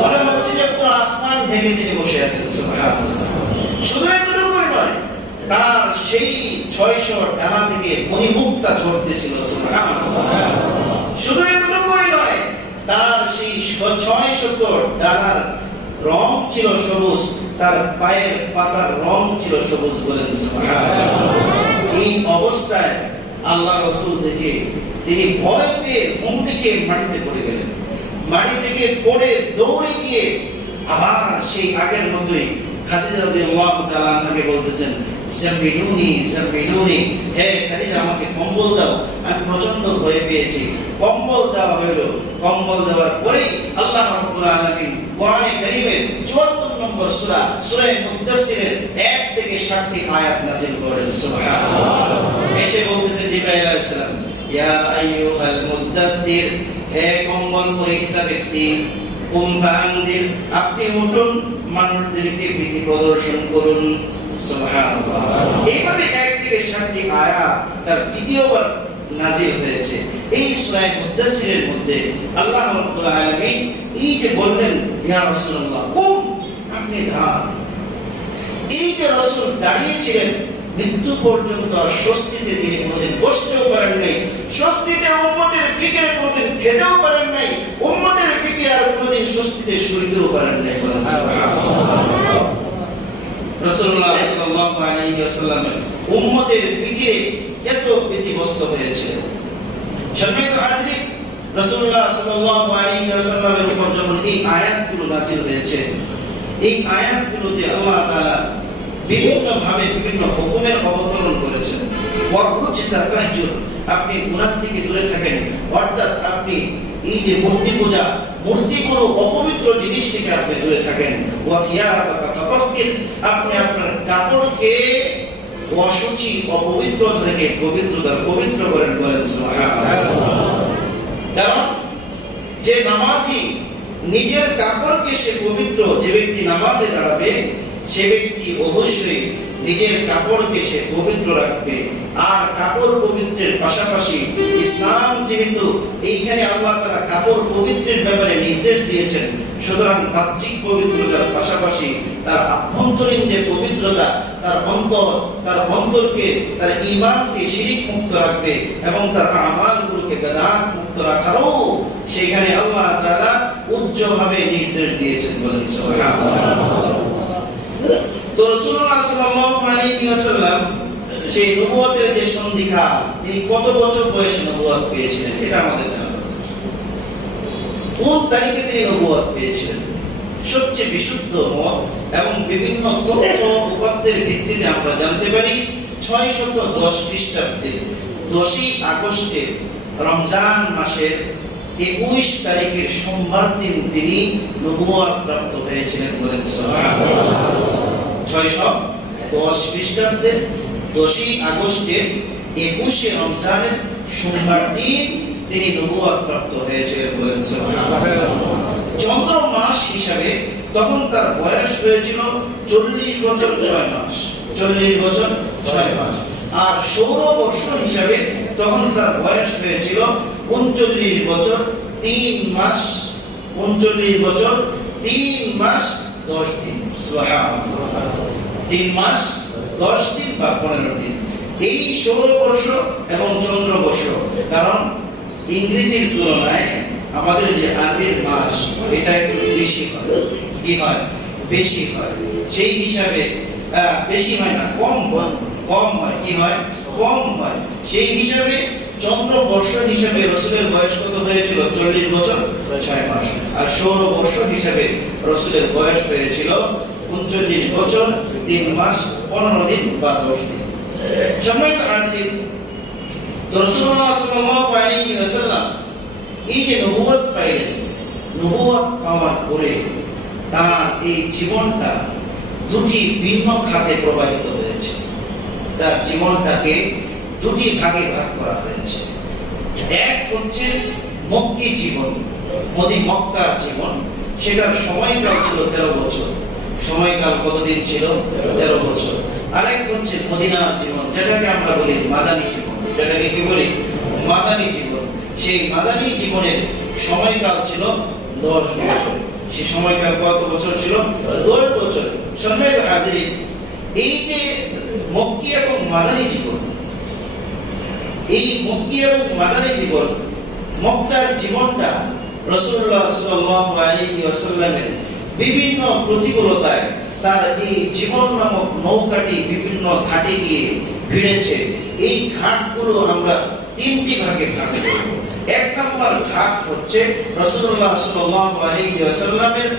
মনে হচ্ছে যে পুরো আসমান ঢেকে তিনি বসে আছেন। সুবহানাল্লাহ। শুধু এতটুকুই নয়, তার সেই 600 ডানা থেকে মণিমুক্তা ঝরতেছিল। সুবহানাল্লাহ। শুধু এতটুকুই নয়, তার সেই 600 ডানার রং ছিল সবুজ, তার পায়ের পাতার রং ছিল সবুজ। বলেন সুবহানাল্লাহ। এই অবস্থায় আল্লাহ রাসূল দেখে তিনি ভয় পেয়ে মুন্ডিকে মাটিতে পড়ে গেলেন। মাটি থেকে পড়ে দৌড়ে গিয়ে আবার সেই আগের মতোই খাদিজা রাদিয়াল্লাহু তাআলা আনহাকে বলতেছেন, জামিলুনি জামিলুনি, হে খাদিজা আমাকে কম্বল দাও, আমি প্রচন্ড ভয় পেয়েছি। কম্বল দেওয়া হলো। কম্বল দেওয়ার পরে আল্লাহ রাব্বুল আলামিন কোরআনে কারীমের 74 নম্বর সূরা সূরা মুদ্দাসসিরের 1 থেকে 7টি আয়াত নাযিল করেন। সুবহানাল্লাহ। এসে বলতেছেন জিবরাইল আলাইহিস সালাম, ইয়া আইয়ুহাল মুদ্দাসসির, হে কম্বল পরিহিত ব্যক্তি, কুম ফাআনদির, আপনি উঠুন, মানুষদেরকে ভীতি প্রদর্শন করুন। সুবহানাল্লাহ। এইভাবে 1 থেকে 7টি আয়াত তার দ্বিতীয়বার নাজিল হয়েছে। এই সূরা মুদ্দাসসিরের মধ্যে আল্লাহ রাব্বুল আলামিন এই যে বললেন ইয়া রাসূলুল্লাহ কুম, আপনি দাঁড়ান। এই যে রাসূল দাঁড়িয়েছিলেন মৃত্যু পর্যন্ত আর স্বস্তিতে তিনি কোনোদিন বসতেও পারেন নাই, স্বস্তিতে উম্মতের ফিকিরে কোনোদিন খেতেও পারেন নাই, উম্মতের ফিকিরে আর কোনোদিন স্বস্তিতে শুইতেও পারেন নাই। সুবহানাল্লাহ। রাসূলুল্লাহ সাল্লাল্লাহু আলাইহি ওয়াসাল্লাম উম্মতের ফিকিরে এত ব্যতিব্যস্ত হয়েছে। সম্মানিত হাজিরিন, রাসূলুল্লাহ সাল্লাল্লাহু আলাইহি ওয়াসাল্লামের উপর যখন এই আয়াতগুলো নাযিল হয়েছে, এই আয়াতগুলোতে আল্লাহ তাআলা বিভিন্ন ভাবে বিভিন্ন হুকুমের অবতরণ করেছেন। ওয়ারুজিতা তাহজুর, আপনি গুনাহ থেকে দূরে থাকেন, অর্থাৎ আপনি এই যে মূর্তি পূজা, মূর্তিগুলো অপবিত্র জিনিস থেকে আপনি দূরে থাকেন। ওয়াসিয়াবাকা তাতাহহির, আপনি আপনার কাপড়কে অশুচি অপবিত্র থেকে পবিত্র করেন। বলেন সুবহানাল্লাহ। কারণ যে নামাজি নিজের কাপড়কে সে পবিত্র, যে ব্যক্তি নামাজে দাঁড়াবে সে ব্যক্তি অবশ্যই নিজের কাপড়কে সে পবিত্র রাখবে। আর কাপড় পবিত্রের পাশাপাশি ইসলাম যেহেতু এইখানে আল্লাহ তাআলা কাপড় পবিত্রের ব্যাপারে নির্দেশ দিয়েছেন, সুতরাং বাহ্যিক পবিত্রতার পাশাপাশি তার আভ্যন্তরীণ যে পবিত্রতা, তার অন্তরকে, তার ঈমানকে শিরক মুক্ত রাখবে এবং তার আমালগুলোকে বেদাত মুক্ত রাখারও সেখানে আল্লাহ তাআলা উচ্চভাবে নির্দেশ দিয়েছেন। বলেন সুবহানাল্লাহ। তো রাসূলুল্লাহ সাল্লাল্লাহু আলাইহি ওয়াসাল্লাম সেই নবুয়তের যে সন্ধিকাল, তিনি কত বছর বয়সে নবুয়ত পেয়েছিলেন এটা আমাদের জানা। কোন তারিখে তিনি নবুয়ত পেয়েছিলেন? সবচেয়ে বিশুদ্ধ মত এবং বিভিন্ন তথ্য উপাত্তের ভিত্তিতে আমরা জানতে পারি 610 খ্রিস্টাব্দে 10ই আগস্টে রমজান মাসের 21 তারিখের সোমবার দিন তিনি নবুয়ত প্রাপ্ত হয়েছিলেন। বলেন সুবহানাল্লাহ। 610 খ্রিস্টাব্দে 10ই আগস্টে 21শে রমজানের সোমবার দিন তিনি নবুয়ত প্রাপ্ত হয়েছিলেন। বলেন সুবহানাল্লাহ। চন্দ্র মাস হিসাবে তখন তার বয়স হয়েছিল 40 বছর 6 মাস। 40 বছর 6 মাস। আর সৌর বর্ষ হিসাবে তখন তার বয়স হয়েছিল 39 বছর 3 মাস। 39 বছর 3 মাস 10 দিন। সুবহানাল্লাহ। 3 মাস 10 দিন বা 15 দিন। এই সৌর বর্ষ এবং চন্দ্র বর্ষ, কারণ ইংরেজির তুলনায় আমাদের যে আরবির মাস এটা একটু বেশি হয়। কি হয়? বেশি হয়। সেই হিসাবে বেশি হয় না, কম হয়। কি হয়? কম হয়। সেই হিসাবে চন্দ্র বর্ষ হিসাবে রাসূলের বয়স কত হয়েছিল? 40 বছর 6 মাস। আর সৌর বর্ষ হিসাবে রাসূলের বয়স হয়েছিল 39 বছর 3 মাস 15 দিন বা 10 দিন। সম্মানিত হাজির, রাসূলুল্লাহ সাল্লাল্লাহু আলাইহি ওয়াসাল্লাম এই যে নবুয়ত পাইলেন, নবুয়ত পাওয়ার পরে তার এই জীবনটা দুটি ভিন্ন খাতে প্রবাহিত হয়েছে। তার জীবনটাকে দুটি ভাগে ভাগ করা হয়েছে। এক হচ্ছে মক্কি জীবন, মক্কার জীবন, সেটার সময়কাল ছিল 13 বছর। সময়কাল কতদিন ছিল? 13 বছর। আরেক হচ্ছে মদিনার জীবন, যেটাকে আমরা বলি মাদানী জীবন। যেটাকে কি বলি? মাদানী জীবন। সেই মাদানী জীবনের সময়কাল ছিল 10 বছর। সেই সময়কাল কত বছর ছিল? 10 বছর। সম্মানিত হাজিরিন, এই যে মক্কি এবং মাদানী জীবন, এই মক্কি এবং মাদানী জীবন, মক্কার জীবনটা রাসূলুল্লাহ সাল্লাল্লাহু আলাইহি ওয়াসাল্লামের বিভিন্ন প্রতিকূলতায় তার এই জীবন নামক নৌকাটি বিভিন্ন ঘাটে গিয়ে ভিড়েছে। এই ঘাটগুলো আমরা 3টি ভাগে ভাগ করব। এক নম্বর ঘাট হচ্ছে রাসূলুল্লাহ সাল্লাল্লাহু আলাইহি ওয়াসাল্লামের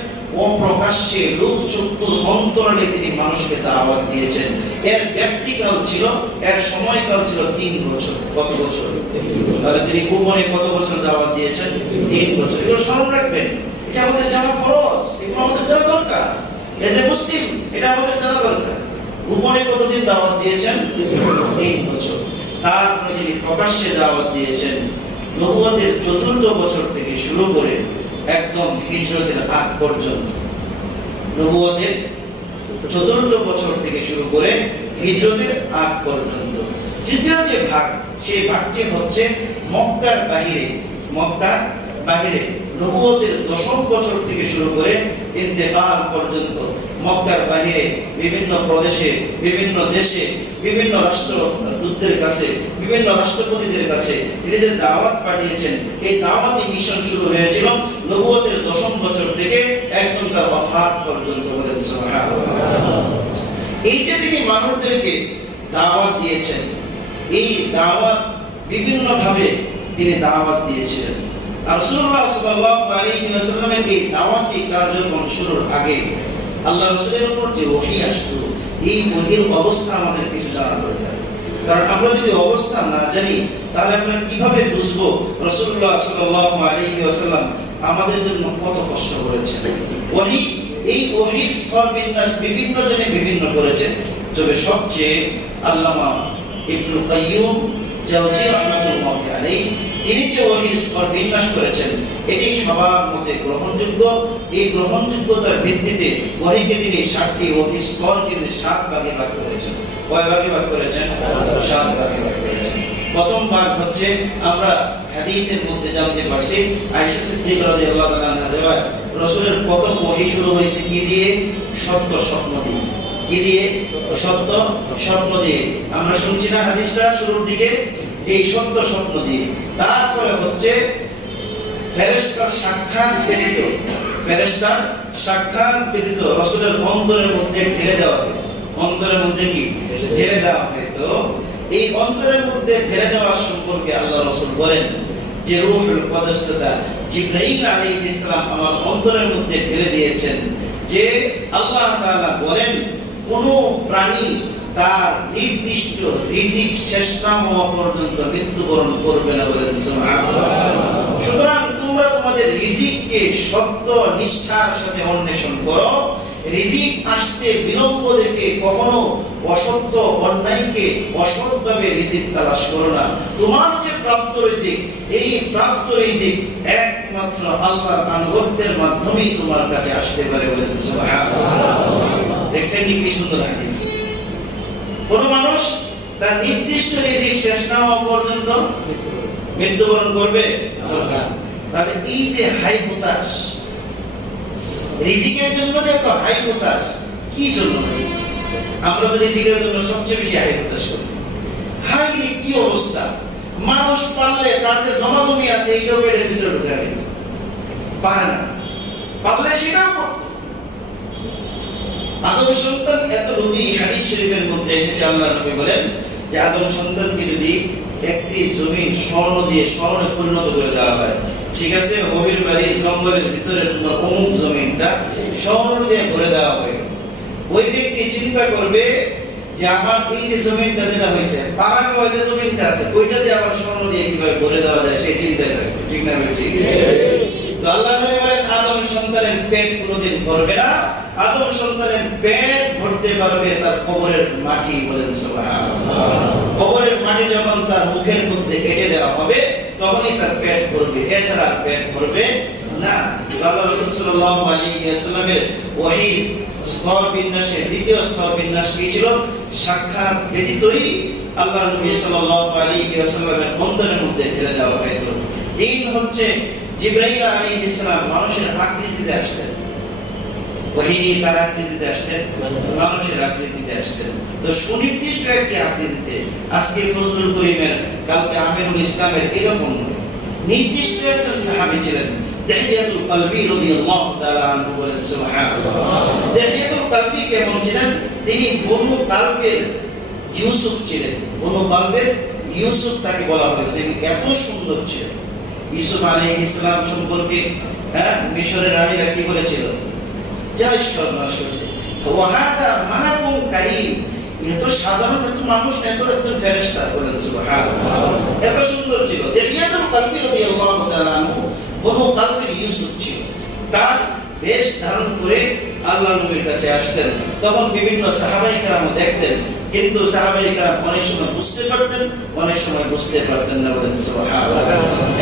অপ্রকাশ্যে লোকচক্ষুর অন্তরালে তিনি মানুষকে দাওয়াত দিয়েছেন। এর ব্যক্তিকাল ছিল, এর সময়কাল ছিল 3 বছর। কত বছর? তাহলে তিনি গোপনে কত বছর দাওয়াত দিয়েছেন? 3 বছর। এগুলো স্মরণ রাখবেন, এটা আমাদের জানা ফরজ, এগুলো আমাদের জানা দরকার। এজ এ মুসলিম এটা আমাদের জানা দরকার। গোপনে কতদিন দাওয়াত দিয়েছেন? 3 বছর। তারপরে তিনি প্রকাশ্যে দাওয়াত দিয়েছেন নবুয়তের 4র্থ বছর থেকে শুরু করে একদম হিজরতের আগ পর্যন্ত। নবুয়তের 4র্থ বছর থেকে শুরু করে হিজরতের আগ পর্যন্ত। তৃতীয় যে ভাগ সেই ভাগটি হচ্ছে মক্কার বাহিরে নবুয়তের 10ম বছর থেকে শুরু করে ইন্তেকাল পর্যন্ত মক্কার বাহিরে বিভিন্ন প্রদেশে, বিভিন্ন দেশে, বিভিন্ন রাষ্ট্রদূতদের কাছে, বিভিন্ন রাষ্ট্রপতিদের কাছে তিনি যে দাওয়াত পাঠিয়েছেন, এই দাওয়াতি মিশন শুরু হয়েছিল নবুয়তের 10ম বছর থেকে একদম তার ওয়াফাত পর্যন্ত। বলেন সুবহানাল্লাহ। এই যে তিনি মানুষদেরকে দাওয়াত দিয়েছেন, এই দাওয়াত বিভিন্ন ভাবে তিনি দাওয়াত দিয়েছিলেন। রাসূলুল্লাহ সাল্লাল্লাহু আলাইহি ওয়াসাল্লামের এই দাওয়াতি কার্যক্রম শুরুর আগে আল্লাহ রাসূলের উপর যে ওহী আসতো, এই ওহীর অবস্থা আমাদের কিছু জানা দরকার। কারণ আমরা যদি অবস্থা না জানি তাহলে আমরা কিভাবে বুঝবো রাসূলুল্লাহ সাল্লাল্লাহু আলাইহি ওয়াসাল্লাম আমাদের জন্য কত কষ্ট করেছেন। ওহী, এই ওহীর স্তর বিন্যাস বিভিন্ন জনে বিভিন্ন করেছেন, তবে সবচেয়ে আল্লামা ইবনে কাইয়্যুম জাওযী রাহমাতুল্লাহি আলাইহি তিনি যে ওহীর স্তর বিন্যাস করেছেন এটি সবার মধ্যে গ্রহণযোগ্য। এই গ্রহণযোগ্যতার ভিত্তিতে ওহীকে তিনি 7টি ওহীর স্তরকে 7 ভাগে ভাগ করেছেন। কয় ভাগে ভাগ করেছেন? 7 ভাগে ভাগ করেছেন। প্রথম ভাগ হচ্ছে আমরা হাদিসের মধ্যে জানতে পারছি, আয়েশা সিদ্দিকা রাদিয়াল্লাহু তাআলা আনহার রিওয়ায়াত, রাসূলের প্রথম ওহী শুরু হয়েছে কি দিয়ে? সত্য স্বপ্ন দিয়ে। কি দিয়ে? সত্য স্বপ্ন দিয়ে। আমরা শুনছি না হাদিসটা শুরুর দিকে, এই সত্য স্বপ্ন দিয়ে। তারপরে হচ্ছে ফেরেশতার সাক্ষাৎ ব্যতীত রাসূলের অন্তরের মধ্যে ঢেলে দেওয়া হয়। অন্তরের মধ্যে কি ঢেলে দেওয়া হয়? তো এই অন্তরের মধ্যে ঢেলে দেওয়া সম্পর্কে আল্লাহ রাসূল বলেন যে রূহুল কুদসতা জিবরাইল আলাইহিস সালাম আমার অন্তরের মধ্যে ঢেলে দিয়েছেন, যে আল্লাহ তাআলা বলেন কোন প্রাণী তার নির্দিষ্ট রিজিক শেষ না হওয়া পর্যন্ত মৃত্যুবরণ করবে না। বলেন সুবহানাল্লাহ। সুতরাং তোমরা তোমাদের রিজিককে সত্য নিষ্ঠার সাথে অন্বেষণ করো। রিজিক আসতে বিলম্ব দেখে কখনো অসত্য অন্যায়কে অসৎভাবে রিজিক তালাশ করো না। তোমার যে প্রাপ্ত রিজিক, এই প্রাপ্ত রিজিক একমাত্র আল্লাহর আনুগত্যের মাধ্যমেই তোমার কাছে আসতে পারে। বলেন সুবহানাল্লাহ। দেখছেন কি সুন্দর হাদিস। কোন মানুষ তার নির্দিষ্ট রিজিক শেষ না হওয়া পর্যন্ত মৃত্যুবরণ করবে না। তাহলে এই যে হাই হতাশ, রিজিকের জন্য যে এত হাই হতাশ, কি জন্য? আমরা তো রিজিকের জন্য সবচেয়ে বেশি হাই হতাশ করি। হাই কি অবস্থা! মানুষ পারলে তার যে জমাজমি আছে এইটাও পেটের ভিতরে ঢুকে দিত পারে না, পারলে সেটাও করত। আদম সন্তান এত লোভী, হাদিস শরীফের মধ্যে এসেছে আল্লাহর নবী বলেন যে আদম সন্তানকে যদি একটি জমিন স্বর্ণ দিয়ে স্বর্ণে পরিণত করে দেওয়া হয়, ঠিক আছে, গভীর বাড়ির জঙ্গলের ভিতরে তোমার অমুক জমিনটা স্বর্ণ দিয়ে ভরে দেওয়া হয়, ওই ব্যক্তি চিন্তা করবে যে আমার এই যে জমিনটা যেটা হয়েছে, পাড়াগাঁও যে জমিনটা আছে ওইটা দিয়ে আবার স্বর্ণ দিয়ে কিভাবে ভরে দেওয়া যায় সেই চিন্তায় থাকবে। ঠিক না? ঠিক। তো আল্লাহ নবী বলেন আদম সন্তানের পেট কোনোদিন ভরবে না, আদম সন্তানের পেট ভরতে পারবে তার কবরের মাটি। বলেন সুবহানাল্লাহ। কবরের মাটি যখন তার মুখের মধ্যে এঁটে দেওয়া হবে তখনই তার পেট ভরবে, এছাড়া পেট ভরবে না। আল্লাহ রাসূল সাল্লাল্লাহু আলাইহি ওয়াসাল্লামের ওহীর স্তর বিন্যাসের দ্বিতীয় স্তর বিন্যাস কি ছিল? সাক্ষাৎ ব্যতীতই আল্লাহ নবী সাল্লাল্লাহু আলাইহি ওয়াসাল্লামের অন্তরের মধ্যে ঢেলে দেওয়া হতো। এই হচ্ছে জিবরাইল আলাইহিস সালাম মানুষের আকৃতিতে আসতেন। ওহী তার আকৃতিতে আসতেন, মানুষের আকৃতিতে আসতেন। তো সুনির্দিষ্ট একটি আকৃতিতে, আজকে ফজলুল করিমের, কালকে আমিরুল ইসলামের এরকম নয়, নির্দিষ্ট একজন সাহাবী ছিলেন দাহিয়াতুল কলবি রাদিয়াল্লাহু তাআলা আনহু। বলেন সুবহানাল্লাহ। দাহিয়াতুল কলবি কেমন ছিলেন? তিনি বনু কালবের ইউসুফ ছিলেন। বনু কালবের ইউসুফ তাকে বলা হয়। তিনি এত সুন্দর ছিলেন। ইউসুফ আলাইহিস সালাম সম্পর্কে মিশরের রানীরা কি বলেছিল? জয় সর্বনাশ করেছে। ওয়াহাদা মালাকুম কারীম, এত সাধারণ এত মানুষ, এত একজন ফেরেশতা। বলেন সুবহানাল্লাহ। এত সুন্দর ছিল। দাহিয়াতুল কলবি রাদিয়াল্লাহু তাআলা আনহু বনু কালবের ইউসুফ ছিল। তার বেশ ধারণ করে আল্লাহ নবীর কাছে আসতেন। তখন বিভিন্ন সাহাবায়ে কেরাম দেখতেন, কিন্তু সাহাবায়ে কেরাম অনেক সময় বুঝতে পারতেন, অনেক সময় বুঝতে পারতেন না। বলেন সুবহানাল্লাহ।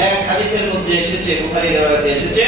এক হাদিসের মধ্যে এসেছে, বুখারী riwayate এসেছে,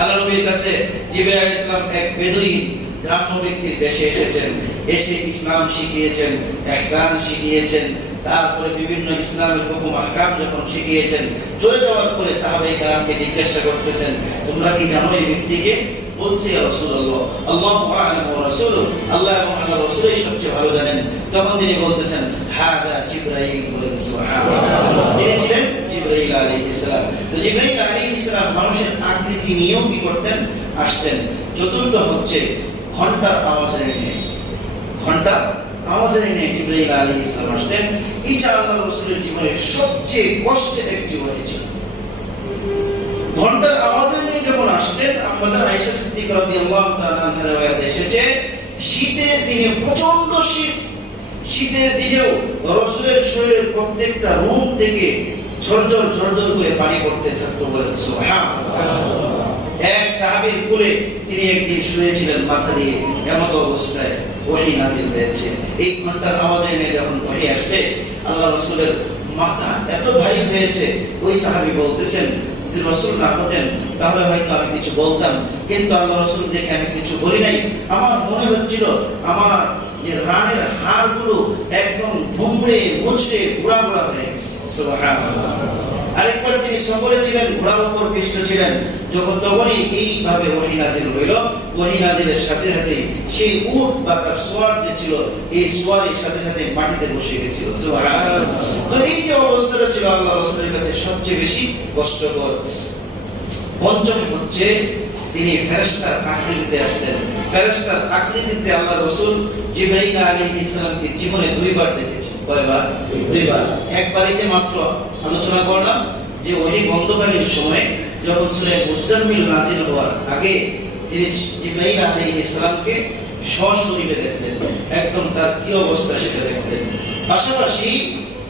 আল্লাহ নবীর কাছে জিবরাইল আলাইহিস সালাম এক বেদুইন গ্রাম্য ব্যক্তির বেশে এসেছেন, এসে ইসলাম শিখিয়েছেন, ইহসান শিখিয়েছেন, তারপরে বিভিন্ন ইসলামের হুকুম আহকাম যখন শিখিয়েছেন, চলে যাওয়ার পরে সাহাবায়ে কেরামকে জিজ্ঞাসা করতেছেন, তোমরা কি জানো এই ব্যক্তিকে? বলছে ইয়া রাসূলুল্লাহ, আল্লাহু আ'লামু ওয়া রাসূলুহু, আল্লাহ এবং আল্লাহর রাসূলই সবচেয়ে ভালো জানেন। তখন তিনি বলতেছেন, হাদা জিবরাইল, বলে সুবহানাল্লাহ। তিনি ছিলেন জিবরাইল আলাইহিস সালাম। তো জিবরাইল আলাইহিস সালাম মানুষের আকৃতি নিয়েও কি করতেন? আসতেন। চতুর্থ হচ্ছে ঘন্টার আওয়াজের নিয়ে, ঘন্টার আওয়াজের নিয়ে জিবরাইল আলাইহিস সালাম আসতেন। এটা আল্লাহর রাসূলের জীবনের সবচেয়ে কষ্টের একটি হয়েছিল। ঘন্টার আওয়াজের নিয়ে যখন আসতেন, আমাদের আয়েশা সিদ্দিকা রাদিয়াল্লাহু তাআলা আনহার riwayate এসেছে, শীতের দিনে প্রচন্ড শীত, শীতের দিনেও রাসূলের শরীরের প্রত্যেকটা রুম থেকে ঝরঝর ঝরঝর করে পানি পড়তে থাকতো, বলে সুবহানাল্লাহ। এক সাহাবীর কোলে তিনি একদিন শুয়েছিলেন মাথা দিয়ে, এমত অবস্থায় ওহী নাযিল হয়েছে। এই ঘন্টার আওয়াজে নিয়ে যখন ওহী আসছে, আল্লাহ রাসূলের মাথা এত ভারী হয়েছে, ওই সাহাবী বলতেছেন, যদি রাসূল না হতেন তাহলে হয়তো আমি কিছু বলতাম, কিন্তু আল্লাহ রাসূল দেখে আমি কিছু বলি নাই। আমার মনে হচ্ছিল আমার যে রানের হাড়গুলো একদম ধুমড়ে মুচড়ে গুড়া গুড়া হয়ে গেছে। সুবহানাল্লাহ। আরেকবার তিনি সফরে ছিলেন, ঘোড়ার উপর পিষ্ট ছিলেন, যখন তখনই এইভাবে ওহী নাযিল হইল। ওহী নাযিলের সাথে সাথে সেই উট বা তার সোয়ার যে ছিল, এই সোয়ারের সাথে সাথে মাটিতে বসে গেছিল। সুবহানাল্লাহ। তো এই যে অবস্থাটা ছিল আল্লাহ রাসূলের কাছে সবচেয়ে বেশি কষ্টকর। পঞ্চম হচ্ছে তিনি ফেরেশতার আকৃতিতে আসতেন। ফেরেশতার আকৃতিতে আল্লাহ রাসূল জিবরাইল আলাইহিস সালামকে জীবনে দুইবার দেখেছেন। কয়বার? দুইবার। একবার এই যে মাত্র আলোচনা করলাম যে ওহী বন্ধকালীন সময়ে যখন সূরা মুজাম্মিল নাযিল হওয়ার আগে তিনি জিবরাইল আলাইহিস সালামকে সশরীরে দেখলেন, একদম তার কি অবস্থা সেটা দেখলেন। পাশাপাশি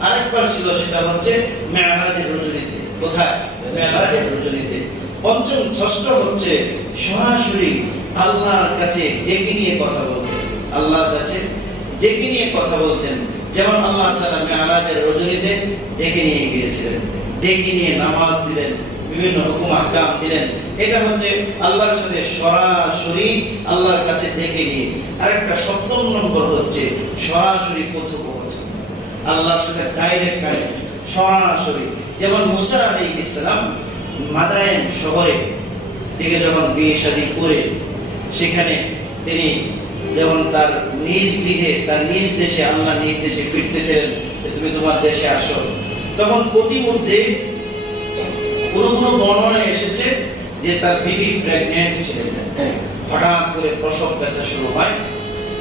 আরেকবার ছিল, সেটা হচ্ছে মেরাজের রজনীতে। কোথায়? মেরাজের রজনীতে। পঞ্চম ষষ্ঠ হচ্ছে সরাসরি আল্লাহর কাছে ডেকে নিয়ে কথা বলতেন, আল্লাহর কাছে ডেকে নিয়ে কথা বলতেন। যেমন আল্লাহ তাআলা মেরাজের রজনীতে ডেকে নিয়ে গিয়েছিলেন, ডেকে নিয়ে নামাজ দিলেন, বিভিন্ন হুকুম আহকাম দিলেন। এটা হচ্ছে আল্লাহর সাথে সরাসরি আল্লাহর কাছে ডেকে নিয়ে। আরেকটা সপ্তম নম্বর হচ্ছে সরাসরি কথোপকথন, আল্লাহর সাথে ডাইরেক্ট কানেক্ট, সরাসরি। যেমন মুসা আলাইহিস সালাম মাদায়েন শহরে থেকে যখন বিয়ে শাদী করে সেখানে তিনি যখন তার নিজ গৃহে, তার নিজ দেশে আল্লাহর নির্দেশে ফিরতেছিলেন, তুমি তোমার দেশে আসো, তখন প্রতিমধ্যে কোন কোন বর্ণনায় এসেছে যে তার বিবি প্রেগন্যান্ট ছিলেন। হঠাৎ করে প্রসব ব্যথা শুরু হয়।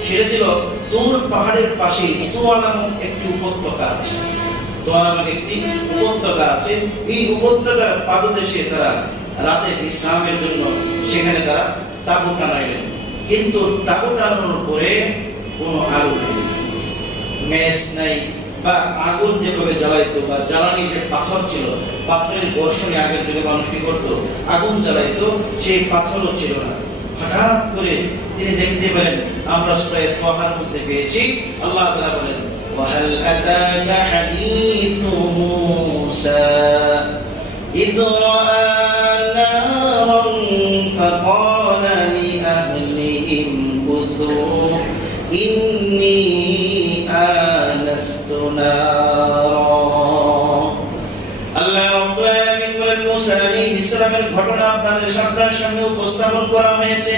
সেটা ছিল তুর পাহাড়ের পাশে তুয়া নামক একটি উপত্যকা আছে। তুয়া নামক একটি উপত্যকা আছে। এই উপত্যকার পাদদেশে তারা রাতে বিশ্রামের জন্য সেখানে তারা তাঁবু টানাইলেন। কিন্তু তাঁবু টানানোর পরে কোনো আগুন নেই, মেস নাই, বা আগুন যেভাবে জ্বালাইতো বা জ্বালানি যে পাথর ছিল, পাথরের ঘর্ষণে আগের যুগে মানুষ কি করতো? আগুন জ্বালাইতো, সেই পাথরও ছিল না। হঠাৎ করে তিনি দেখতে পেলেন, আমরা সূরা ফাতিহার মধ্যে পেয়েছি, আল্লাহ তাআলা বলেন, ওয়াহাল আতাকা হাদিসু মূসা ইয রাআ নারান ফাকালা লিআহলিহিম কুথু ইন্নী আনাস্তু নারা। আল্লাহ রাব্বুল আলামিন বলেন, মুসা আলাইহিস সালামের ঘটনা আপনাদের সামনে উপস্থাপন করা হয়েছে।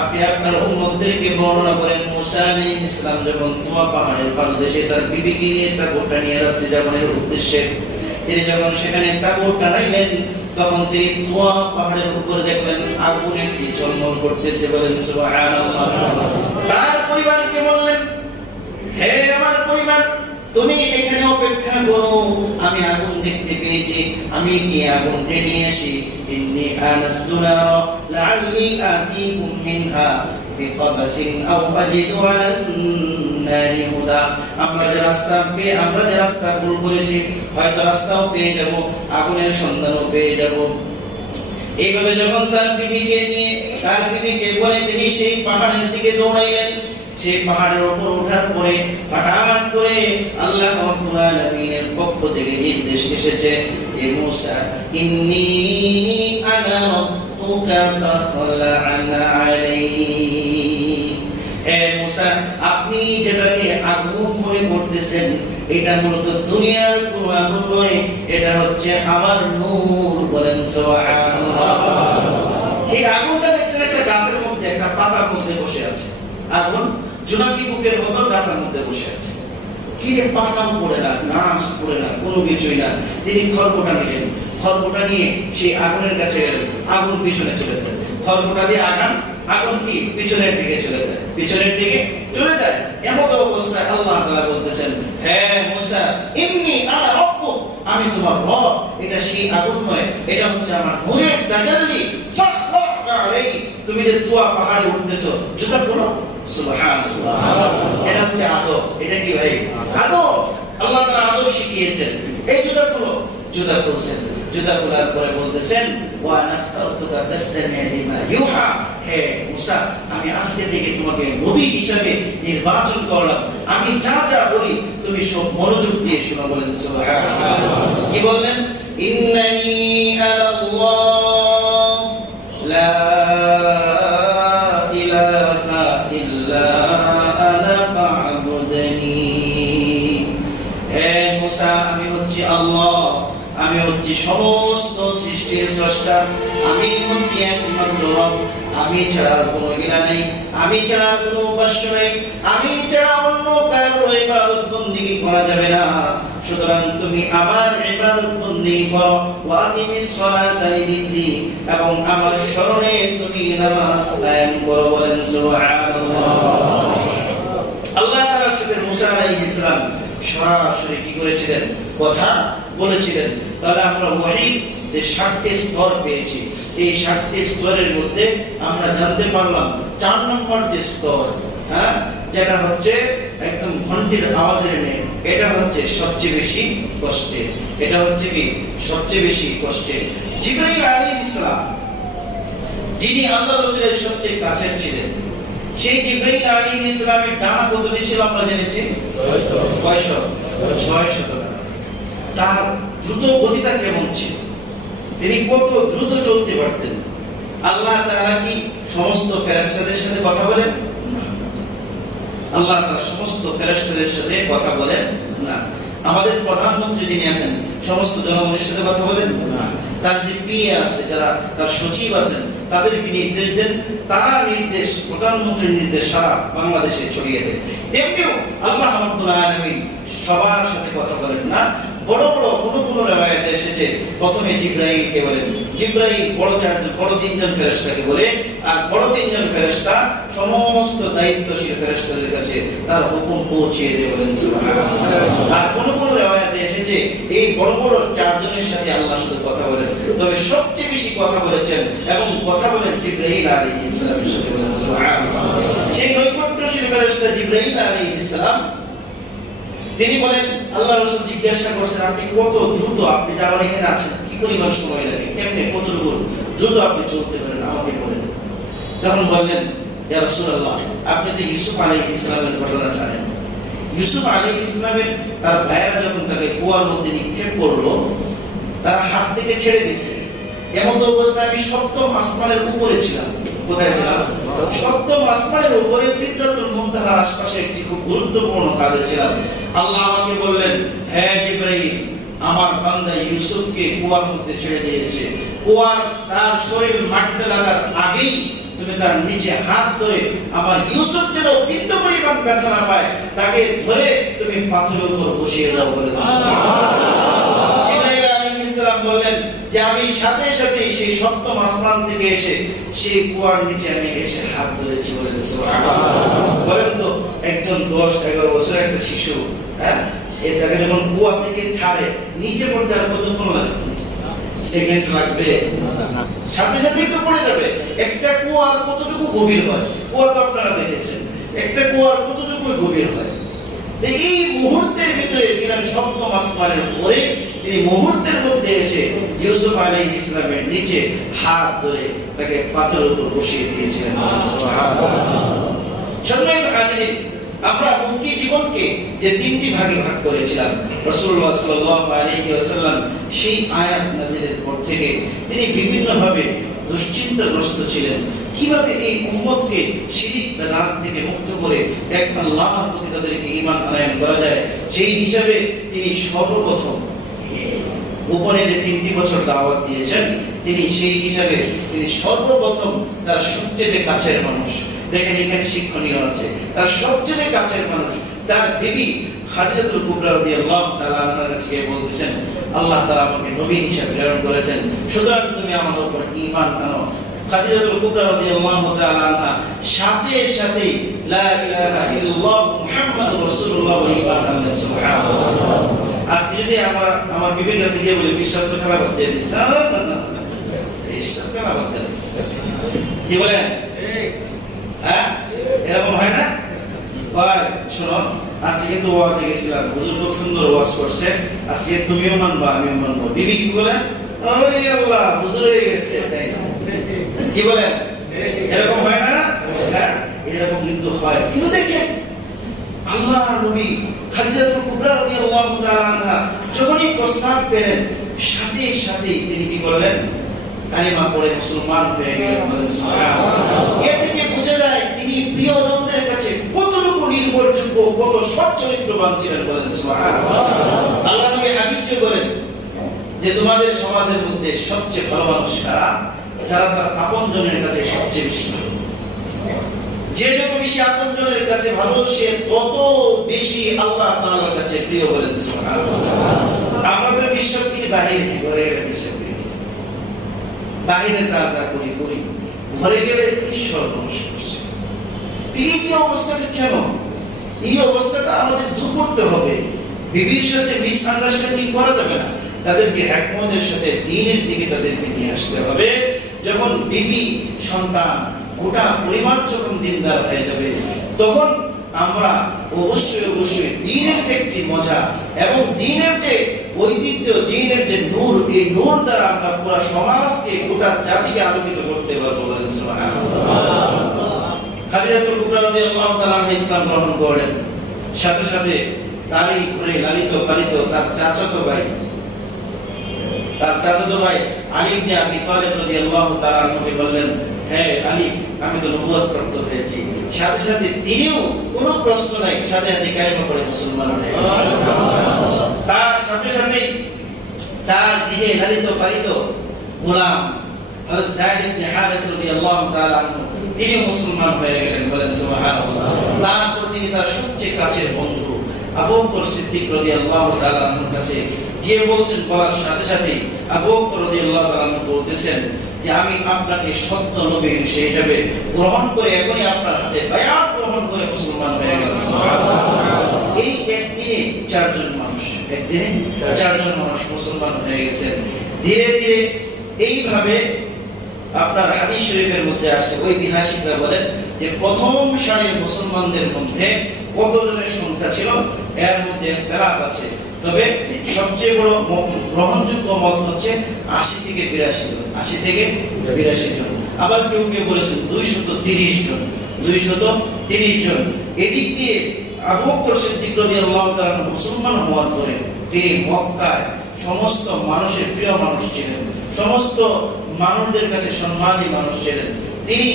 আপনি আপনার উম্মতদেরকে বর্ণনা করেন, মুসা আলাইহিস সালাম যখন তুয়া পাহাড়ের পাদদেশে তার বিবিকে নিয়ে তাঁবুটা নিয়ে রাত্রি যাপনের উদ্দেশ্যে তিনি যখন সেখানে তাঁবু টানাইলেন, তখন তিনি তুয়া পাহাড়ের উপরে দেখলেন আগুন একটি ঝলমল করতেছে। বলেন সুবহানাল্লাহ। তার পরিবারকে বললেন, হে আমার পরিবার, তুমি এখানে অপেক্ষা করো, আমি আগুন দেখতে পেয়েছি, আমি গিয়ে আগুন টেনে আসি। ইন্নী আনাস্তু নারা লাআল্লি আতিকুম মিনহা বিকাবাসিন আও আজিদু আলান নারি হুদা। আমরা যে রাস্তা ভুল করেছি, হয়তো রাস্তাও পেয়ে যাব, আগুনের সন্ধানও পেয়ে যাব। এইভাবে যখন তার বিবিকে বলে তিনি সেই পাহাড়ের দিকে দৌড়াইলেন। সেই পাহাড়ের উপর ওঠার পরে হঠাৎ করে আল্লাহ রাব্বুল আলামিনের পক্ষ থেকে নির্দেশ এসেছে, হে মুসা, ইন্নী আনা রাব্বুকা ফাখলা'ন আলাইক। হে মুসা, আপনি যেটাকে আগুন মনে করতেছেন এটা মূলত দুনিয়ার কোনো আগুন নয়, এটা হচ্ছে আমার নূর। বলেন সুবহানাল্লাহ। এই আগুনটা দেখছেন একটা গাছের মধ্যে, একটা পাতার মধ্যে বসে আছে। আগুন জোনাকি বুকের মতো গাছের মধ্যে বসে আছে। কি পাতাও পড়ে না, ঘাস পড়ে না, কোনো কিছুই না। তিনি খড়গোটা নিলেন, খড়গোটা নিয়ে সেই আগুনের কাছে গেলেন। আগুন পিছনে চলে যায়, খড়গোটা দিয়ে আগুন কি পিছনের দিকে চলে যায়, পিছনের দিকে চলে যায়। এমন অবস্থায় আল্লাহ তাআলা বলতেছেন, হে মুসা, ইন্নী আনা রাব্বুক, আমি তোমার রব। এটা সেই আগুন নয়, এটা হচ্ছে আমার নূরের তাজাল্লি। ফাখলা আলাইহি, তুমি যে তুয়া পাহাড়ে উঠতেছো, জুতা পরো। সুবহানাল্লাহ। এটা হচ্ছে আদব। এটা কি ভাই? আদব। আল্লাহ তাআলা আদব শিখিয়েছেন। এই জুতা পরো, জুতা পরছেন। জুতা খোলার পরে বলতেছেন, ওয়া নাখতারতুকা ফাসতামি লিমা ইউহা, হে মুসা, আমি আজকে থেকে তোমাকে নবী হিসেবে নির্বাচন করলাম। আমি যা যা বলি তুমি সব মনোযোগ দিয়ে শোনো। বলেন সুবহানাল্লাহ। কি বললেন? ইন্নানি আল্লাহ লা ইলাহা ইল্লা আনা ফা'বুদনি। হে মুসা, আমি হচ্ছি আল্লাহ, আমি হচ্ছি সমস্ত সৃষ্টির স্রষ্টা, আমি হচ্ছি একমাত্র রব। আমি ছাড়া কোনো ইলাহ নেই, আমি ছাড়া কোনো উপাস্য নেই, আমি ছাড়া অন্য কারো ইবাদত বন্দেগী করা যাবে না। সুতরাং তুমি আমার ইবাদত বন্দেগী করো। ওয়া আকিমিস সালাতা লিযিকরি, এবং আমার স্মরণে তুমি নামাজ কায়েম করো। বলেন সুবহানাল্লাহ। আল্লাহ তাআলার সাথে মুসা আলাইহিস সালাম সরাসরি কি করেছিলেন? কথা বলেছিলেন। তাহলে আমরা ওয়াহির যে 7টি স্তর পেয়েছি, এই 7টি স্তরের মধ্যে আমরা জানতে পারলাম 4 নম্বর যে স্তর, যেটা হচ্ছে একদম ঘন্টির আওয়াজের নেই, এটা হচ্ছে সবচেয়ে বেশি কষ্টের। এটা হচ্ছে কি সবচেয়ে বেশি কষ্টের। জিবরাইল আলাইহিস সালাম, যিনি আল্লাহর রাসূলের সবচেয়ে কাছের ছিলেন, সেই জিবরাইল আলাইহিস সালামের ডানা কতটি ছিল আমরা জেনেছি? 600। তার দ্রুত গতিটা কেমন ছিল? তিনি কত দ্রুত চলতে পারতেন? আল্লাহ তাআলা কি সমস্ত ফেরেশতাদের সাথে কথা বলেন? না। আল্লাহ তাআলা সমস্ত ফেরেশতাদের সাথে কথা বলেন না। আমাদের প্রধানমন্ত্রী যিনি আছেন, সমস্ত জনগণের সাথে কথা বলেন না। তার যে পিএ আছে, যারা তার সচিব আছেন, তাদেরকে নির্দেশ দেন, তারা নির্দেশ, প্রধানমন্ত্রীর নির্দেশ সারা বাংলাদেশে ছড়িয়ে দেন। তেমনিও আল্লাহ রাব্বুল আলামিন সবার সাথে কথা বলেন না। বড় বড় কোন রিওয়ায়াতে এসেছে, প্রথমে জিবরাইলকে বলেন, জিবরাইল বড় 3জন ফেরেশতাকে বলে, আর বড় 3জন ফেরেশতা সমস্ত দায়িত্বশীল ফেরেশতাদের কাছে তার হুকুম পৌঁছে দিয়ে বলেন সুবহানাল্লাহ। আর কোন রিওয়ায়াতে এসেছে এই বড় বড় 4 জনের সাথে আল্লাহ শুধু কথা বলেন, তবে সবচেয়ে বেশি কথা বলেছেন এবং কথা বলেন জিবরাইল আলাইহিস সালামের সাথে। বলেন সুবহানাল্লাহ। সেই নৈকট্যশীল ফেরেশতা জিবরাইল আলাইহিস সালাম, তিনি বলেন, আল্লাহ রাসূল জিজ্ঞাসা করছেন, আপনি কত দ্রুত, আপনি যাবার এখানে আছেন, কি পরিমাণ সময় লাগে, কেমনে কতটুকু দ্রুত আপনি চলতে পারেন, আমাকে বলেন। তখন বললেন, ইয়া রাসূলুল্লাহ, আপনি তো ইউসুফ আলাইহিস সালামের ঘটনা জানেন। ইউসুফ আলাইহিস সালামের তার ভাইয়েরা যখন তাকে কুয়ার মধ্যে নিক্ষেপ করলো, তার হাত থেকে ছেড়ে দিয়েছে। এমন অবস্থায় আমি 7ম আসমানের উপরে ছিলাম। কোথায় ছিলাম? 7ম আসমানের উপরে সিদরাতুল মুনতাহার আশপাশে একটি খুব গুরুত্বপূর্ণ কাজে ছিলাম। আল্লাহ আমাকে বললেন, হে জিবরাইল, আমার বান্দা ইউসুফকে কুয়ার মধ্যে ছেড়ে দিয়েছে। কুয়ার তার শরীর মাটিতে লাগার আগেই তুমি তার নিচে হাত ধরে আমার ইউসুফ যেন বিন্দু পরিমাণ ব্যথা না পায়, তাকে ধরে তুমি পাথরের উপর বসিয়ে দাও। বলে জিবরাইল আলাইহিস সালাম বললেন যে আমি সাথে সাথে সেই 7ম আসমান থেকে এসে সেই কুয়ার নিচে আমি এসে হাত ধরেছি। বলে সুবহানাল্লাহ। বলেন তো, একজন 10-11 বছরের একটা শিশু, তাকে যখন কুয়া থেকে ছাড়ে, নিচে পড়তে আর কতক্ষণ লাগে? সেকেন্ড লাগবে? সাথে সাথেই তো পড়ে যাবে। একটা কুয়ার কতটুকু গভীর হয়? কুয়া তো আপনারা দেখেছেন, একটা কুয়ার কতটুকু গভীর হয়। এই মুহূর্তের ভিতরে ছিলেন 7ম আসমানের উপরে, তিনি মুহূর্তের মধ্যে এসে ইউসুফ আলাইহিস সালামের নিচে হাত ধরে তাকে পাথরের উপর বসিয়ে দিয়েছিলেন। সম্মানিত হাজিরিন, আমরা মুক্তি জীবনকে যে 3টি ভাগে ভাগ করেছিলাম, রাসূলুল্লাহ সাল্লাল্লাহু আলাইহি ওয়াসাল্লাম সেই আয়াত নাযিলের পর থেকে তিনি বিভিন্ন ভাবে দুশ্চিন্তাগ্রস্ত ছিলেন কিভাবে এই উম্মতকে শিরিক বেদাত থেকে মুক্ত করে এক আল্লাহর প্রতি তাদেরকে ঈমান আনয়ন করা যায়। সেই হিসাবে তিনি সর্বপ্রথম গোপনে যে 3টি বছর দাওয়াত দিয়েছেন, তিনি সেই হিসাবে তিনি সর্বপ্রথম তার সবচেয়ে যে কাছের মানুষ, দেখেন এখানে শিক্ষণীয় আছে, তার সবচেয়ে কাছের মানুষ তার বিবি খাদিজাতুল কুবরা রাদিয়াল্লাহু তাআলা আনহার কাছে গিয়ে বলতেছেন, আল্লাহ তাআলা আমাকে নবী হিসেবে প্রেরণ করেছেন, সুতরাং তুমি আমার উপর ঈমান আনো। খাদিজাতুল কুবরা রাদিয়াল্লাহু তাআলা আনহা সাথে সাথে লা ইলাহা ইল্লাল্লাহ মুহাম্মাদুর রাসূলুল্লাহ বলে ঈমান আনলেন। সুবহানাল্লাহ। আজকে যদি আমার বিবির কাছে গিয়ে বলি বিশ্বাস তো খারাপ দিয়ে দিচ্ছে, বিশ্বাস খারাপ দিয়ে দিচ্ছে, কি বলেন? হ্যাঁ, এরকম হয় না? শোনো, আজকে কিন্তু ওয়াজে গেছিলাম, হুজুর খুব সুন্দর ওয়াজ করছে, আজকে তুমিও মানবা আমিও মানবো। বিবি কি বলে? ওরে আল্লাহ, হুজুর হয়ে গেছে, তাই না? কি বলেন? এরকম হয় না? হ্যাঁ, এরকম কিন্তু হয়। কিন্তু দেখেন আল্লাহর নবী খাদিজাতুল কুবরা রাদিয়াল্লাহু তাআলা আনহা যখনই প্রস্তাব পেলেন, সাথে সাথে তিনি কি করলেন? কালিমা পড়ে মুসলমান হয়ে গেলেন। সুবহানাল্লাহ। এর থেকে বোঝা যায় তিনি প্রিয়জনদের কাছে কতটুকু নির্ভরযোগ্য, কত সৎ চরিত্রবান ছিলেন। বলেন সুবহানাল্লাহ। আল্লাহর নবী হাদিসে বলেন যে তোমাদের সমাজের মধ্যে সবচেয়ে ভালো মানুষ কারা? যারা তার আপনজনের কাছে সবচেয়ে বেশি ভালো। যে যত বেশি আপনজনের কাছে ভালো, সে তত বেশি আল্লাহ তাআলার কাছে প্রিয়। বলেন সুবহানাল্লাহ। আমাদের বিশ্বাস কি বাহিরে, ঘরে বিশ্বাস কি বাহিরে যা যা করি করি, ঘরে গেলে ঈশ্বর নমস্কার করছে। এই যে অবস্থাটা, কেন এই অবস্থাটা আমাদের দূর করতে হবে। বিবির সাথে মিসআন্ডারস্ট্যান্ডিং করা যাবে না, তাদেরকে একমতের সাথে দ্বীনের দিকে তাদেরকে নিয়ে আসতে হবে। যখন বিবি, সন্তান, গোটা পরিবার যখন দিনদার হয়ে যাবে, তখন আমরা অবশ্যই অবশ্যই দ্বীনের যে একটি মজা এবং দ্বীনের যে ঐতিহ্য, দ্বীনের যে নূর, এই নূর দ্বারা আমরা পুরো সমাজকে, গোটা জাতিকে আলোকিত করতে পারবো। বলেন সুবহানাল্লাহ। খাদিজাতুল কুবরা রাদিয়াল্লাহু তাআলা ইসলাম গ্রহণ করেন, সাথে সাথে তারই ঘরে লালিত পালিত তার চাচাতো ভাই আলী ইবনে আবি তালিব রাদিয়াল্লাহু তাআলা আনহুকে বললেন, হ্যাঁ আলী, আমি তো নবুয়ত প্রাপ্ত হয়েছি। সাথে সাথে তিনিও কোনো প্রশ্ন নাই, সাথে সাথে কালিমা পড়ে মুসলমান হয়ে গেলেন। তার সাথে সাথে তার গৃহে লালিত পালিত গোলাম হযরত যায়েদ ইবনে হারিস রাদিয়াল্লাহু তাআলা আনহু, তিনি মুসলমান হয়ে গেলেন। বলেন সুবহানাল্লাহ। তারপর তিনি তার সবচেয়ে কাছের বন্ধু আবু বকর সিদ্দিক রাদিয়াল্লাহু তাআলা আনহুর কাছে গিয়ে বলছেন, বলার সাথে সাথে আবু বকর রাদিয়াল্লাহু তাআলা আনহু বলতেছেন যে আমি আপনাকে সত্য নবী হিসেবে গ্রহণ করে এখনই আপনার হাতে বায়াত গ্রহণ করে মুসলমান হয়ে গেলাম। সুবহানাল্লাহ। এই একদিনে চারজন মানুষ মুসলমান হয়ে গেছেন। ধীরে ধীরে এইভাবে আপনার হাদিস শরীফের মধ্যে আসছে, ঐতিহাসিকরা বলেন যে প্রথম সারির মুসলমানদের মধ্যে কতজনের সংখ্যা ছিল, এর মধ্যে ইখতিলাফ আছে, তবে সবচেয়ে বড় গ্রহণযোগ্য মত হচ্ছে 80 থেকে 82 জন। 80 থেকে 82 জন। আবার কেউ কেউ বলেছেন 230 জন। 230 জন। এদিক দিয়ে আবু বকর সিদ্দিক রাদিয়াল্লাহু তাআলা মুসলমান হওয়ার পরে তিনি মক্কায় সমস্ত মানুষের প্রিয় মানুষ ছিলেন, সমস্ত মানুষদের কাছে সম্মানী মানুষ ছিলেন। তিনি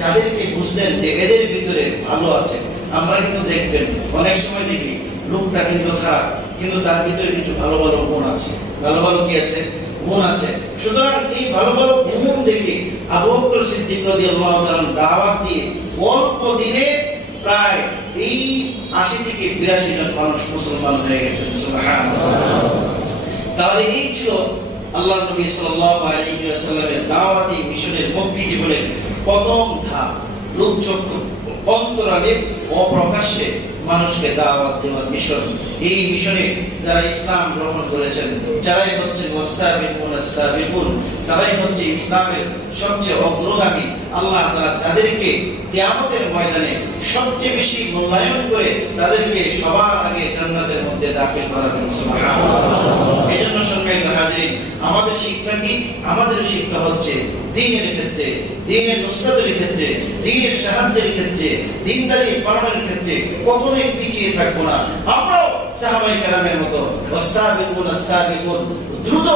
যাদেরকে বুঝলেন যে এদের ভিতরে ভালো আছে, আমরা কিন্তু দেখবেন অনেক সময় দেখি লোকটা কিন্তু খারাপ, কিন্তু তার ভিতরে কিছু ভালো ভালো গুণ আছে। ভালো ভালো কি আছে? গুণ আছে। সুতরাং এই ভালো ভালো গুণ দেখে আবু বকর সিদ্দিক রাদিয়াল্লাহু তাআলা দাওয়াত দিয়ে অল্প দিনে প্রায় এই 80 থেকে 82 জন মানুষ মুসলমান হয়ে গেছেন। সুবহানাল্লাহ। তাহলে এই ছিল আল্লাহর নবী সাল্লাল্লাহু আলাইহি ওয়াসাল্লামের দাওয়াতি মিশনের মক্কি জীবনের প্রথম ধাপ, লোকচক্ষু অন্তরালে অপ্রকাশ্যে মানুষকে দাওয়াত দেওয়ার মিশন। এই মিশনে যারা ইসলাম গ্রহণ করেছেন, যারাই হচ্ছে ওয়াসাবিকুন, তারাই হচ্ছে ইসলামের সবচেয়ে অগ্রগামী। আল্লাহ তাআলা তাদেরকে কিয়ামতের ময়দানে সবচেয়ে বেশি মূল্যায়ন করে তাদেরকে সবার আগে জান্নাতের মধ্যে দাখিল করাবেন। সুবহানাল্লাহ। এজন্য সম্মানিত হাজিরিন, আমাদের শিক্ষা কি? আমাদের শিক্ষা হচ্ছে দ্বীনের ক্ষেত্রে, দ্বীনের নুসরাতের ক্ষেত্রে, দ্বীনের সাহায্যের ক্ষেত্রে, দ্বীনদারি পালনের ক্ষেত্রে কখনোই পিছিয়ে থাকবো না। আমরাও সাহাবায়ে কেরামের মতো ওয়াসাবিকুন দ্রুত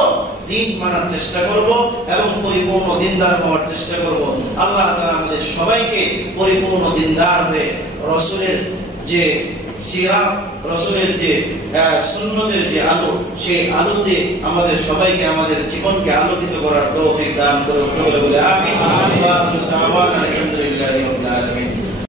দিন মানার চেষ্টা করব এবং পরিপূর্ণ দিনদার হওয়ার চেষ্টা করব। আল্লাহ তাআলা আমাদের সবাইকে পরিপূর্ণ দিনদার হয়ে রাসূলের যে সিরাত, রাসূলের যে সুন্নতের যে আলো, সেই আলোতে আমাদের সবাইকে আমাদের জীবনকে আলোকিত করার তৌফিক দান করুন। সকলে বলে আমিন। আলহামদুলিল্লাহি রাব্বিল আলামিন।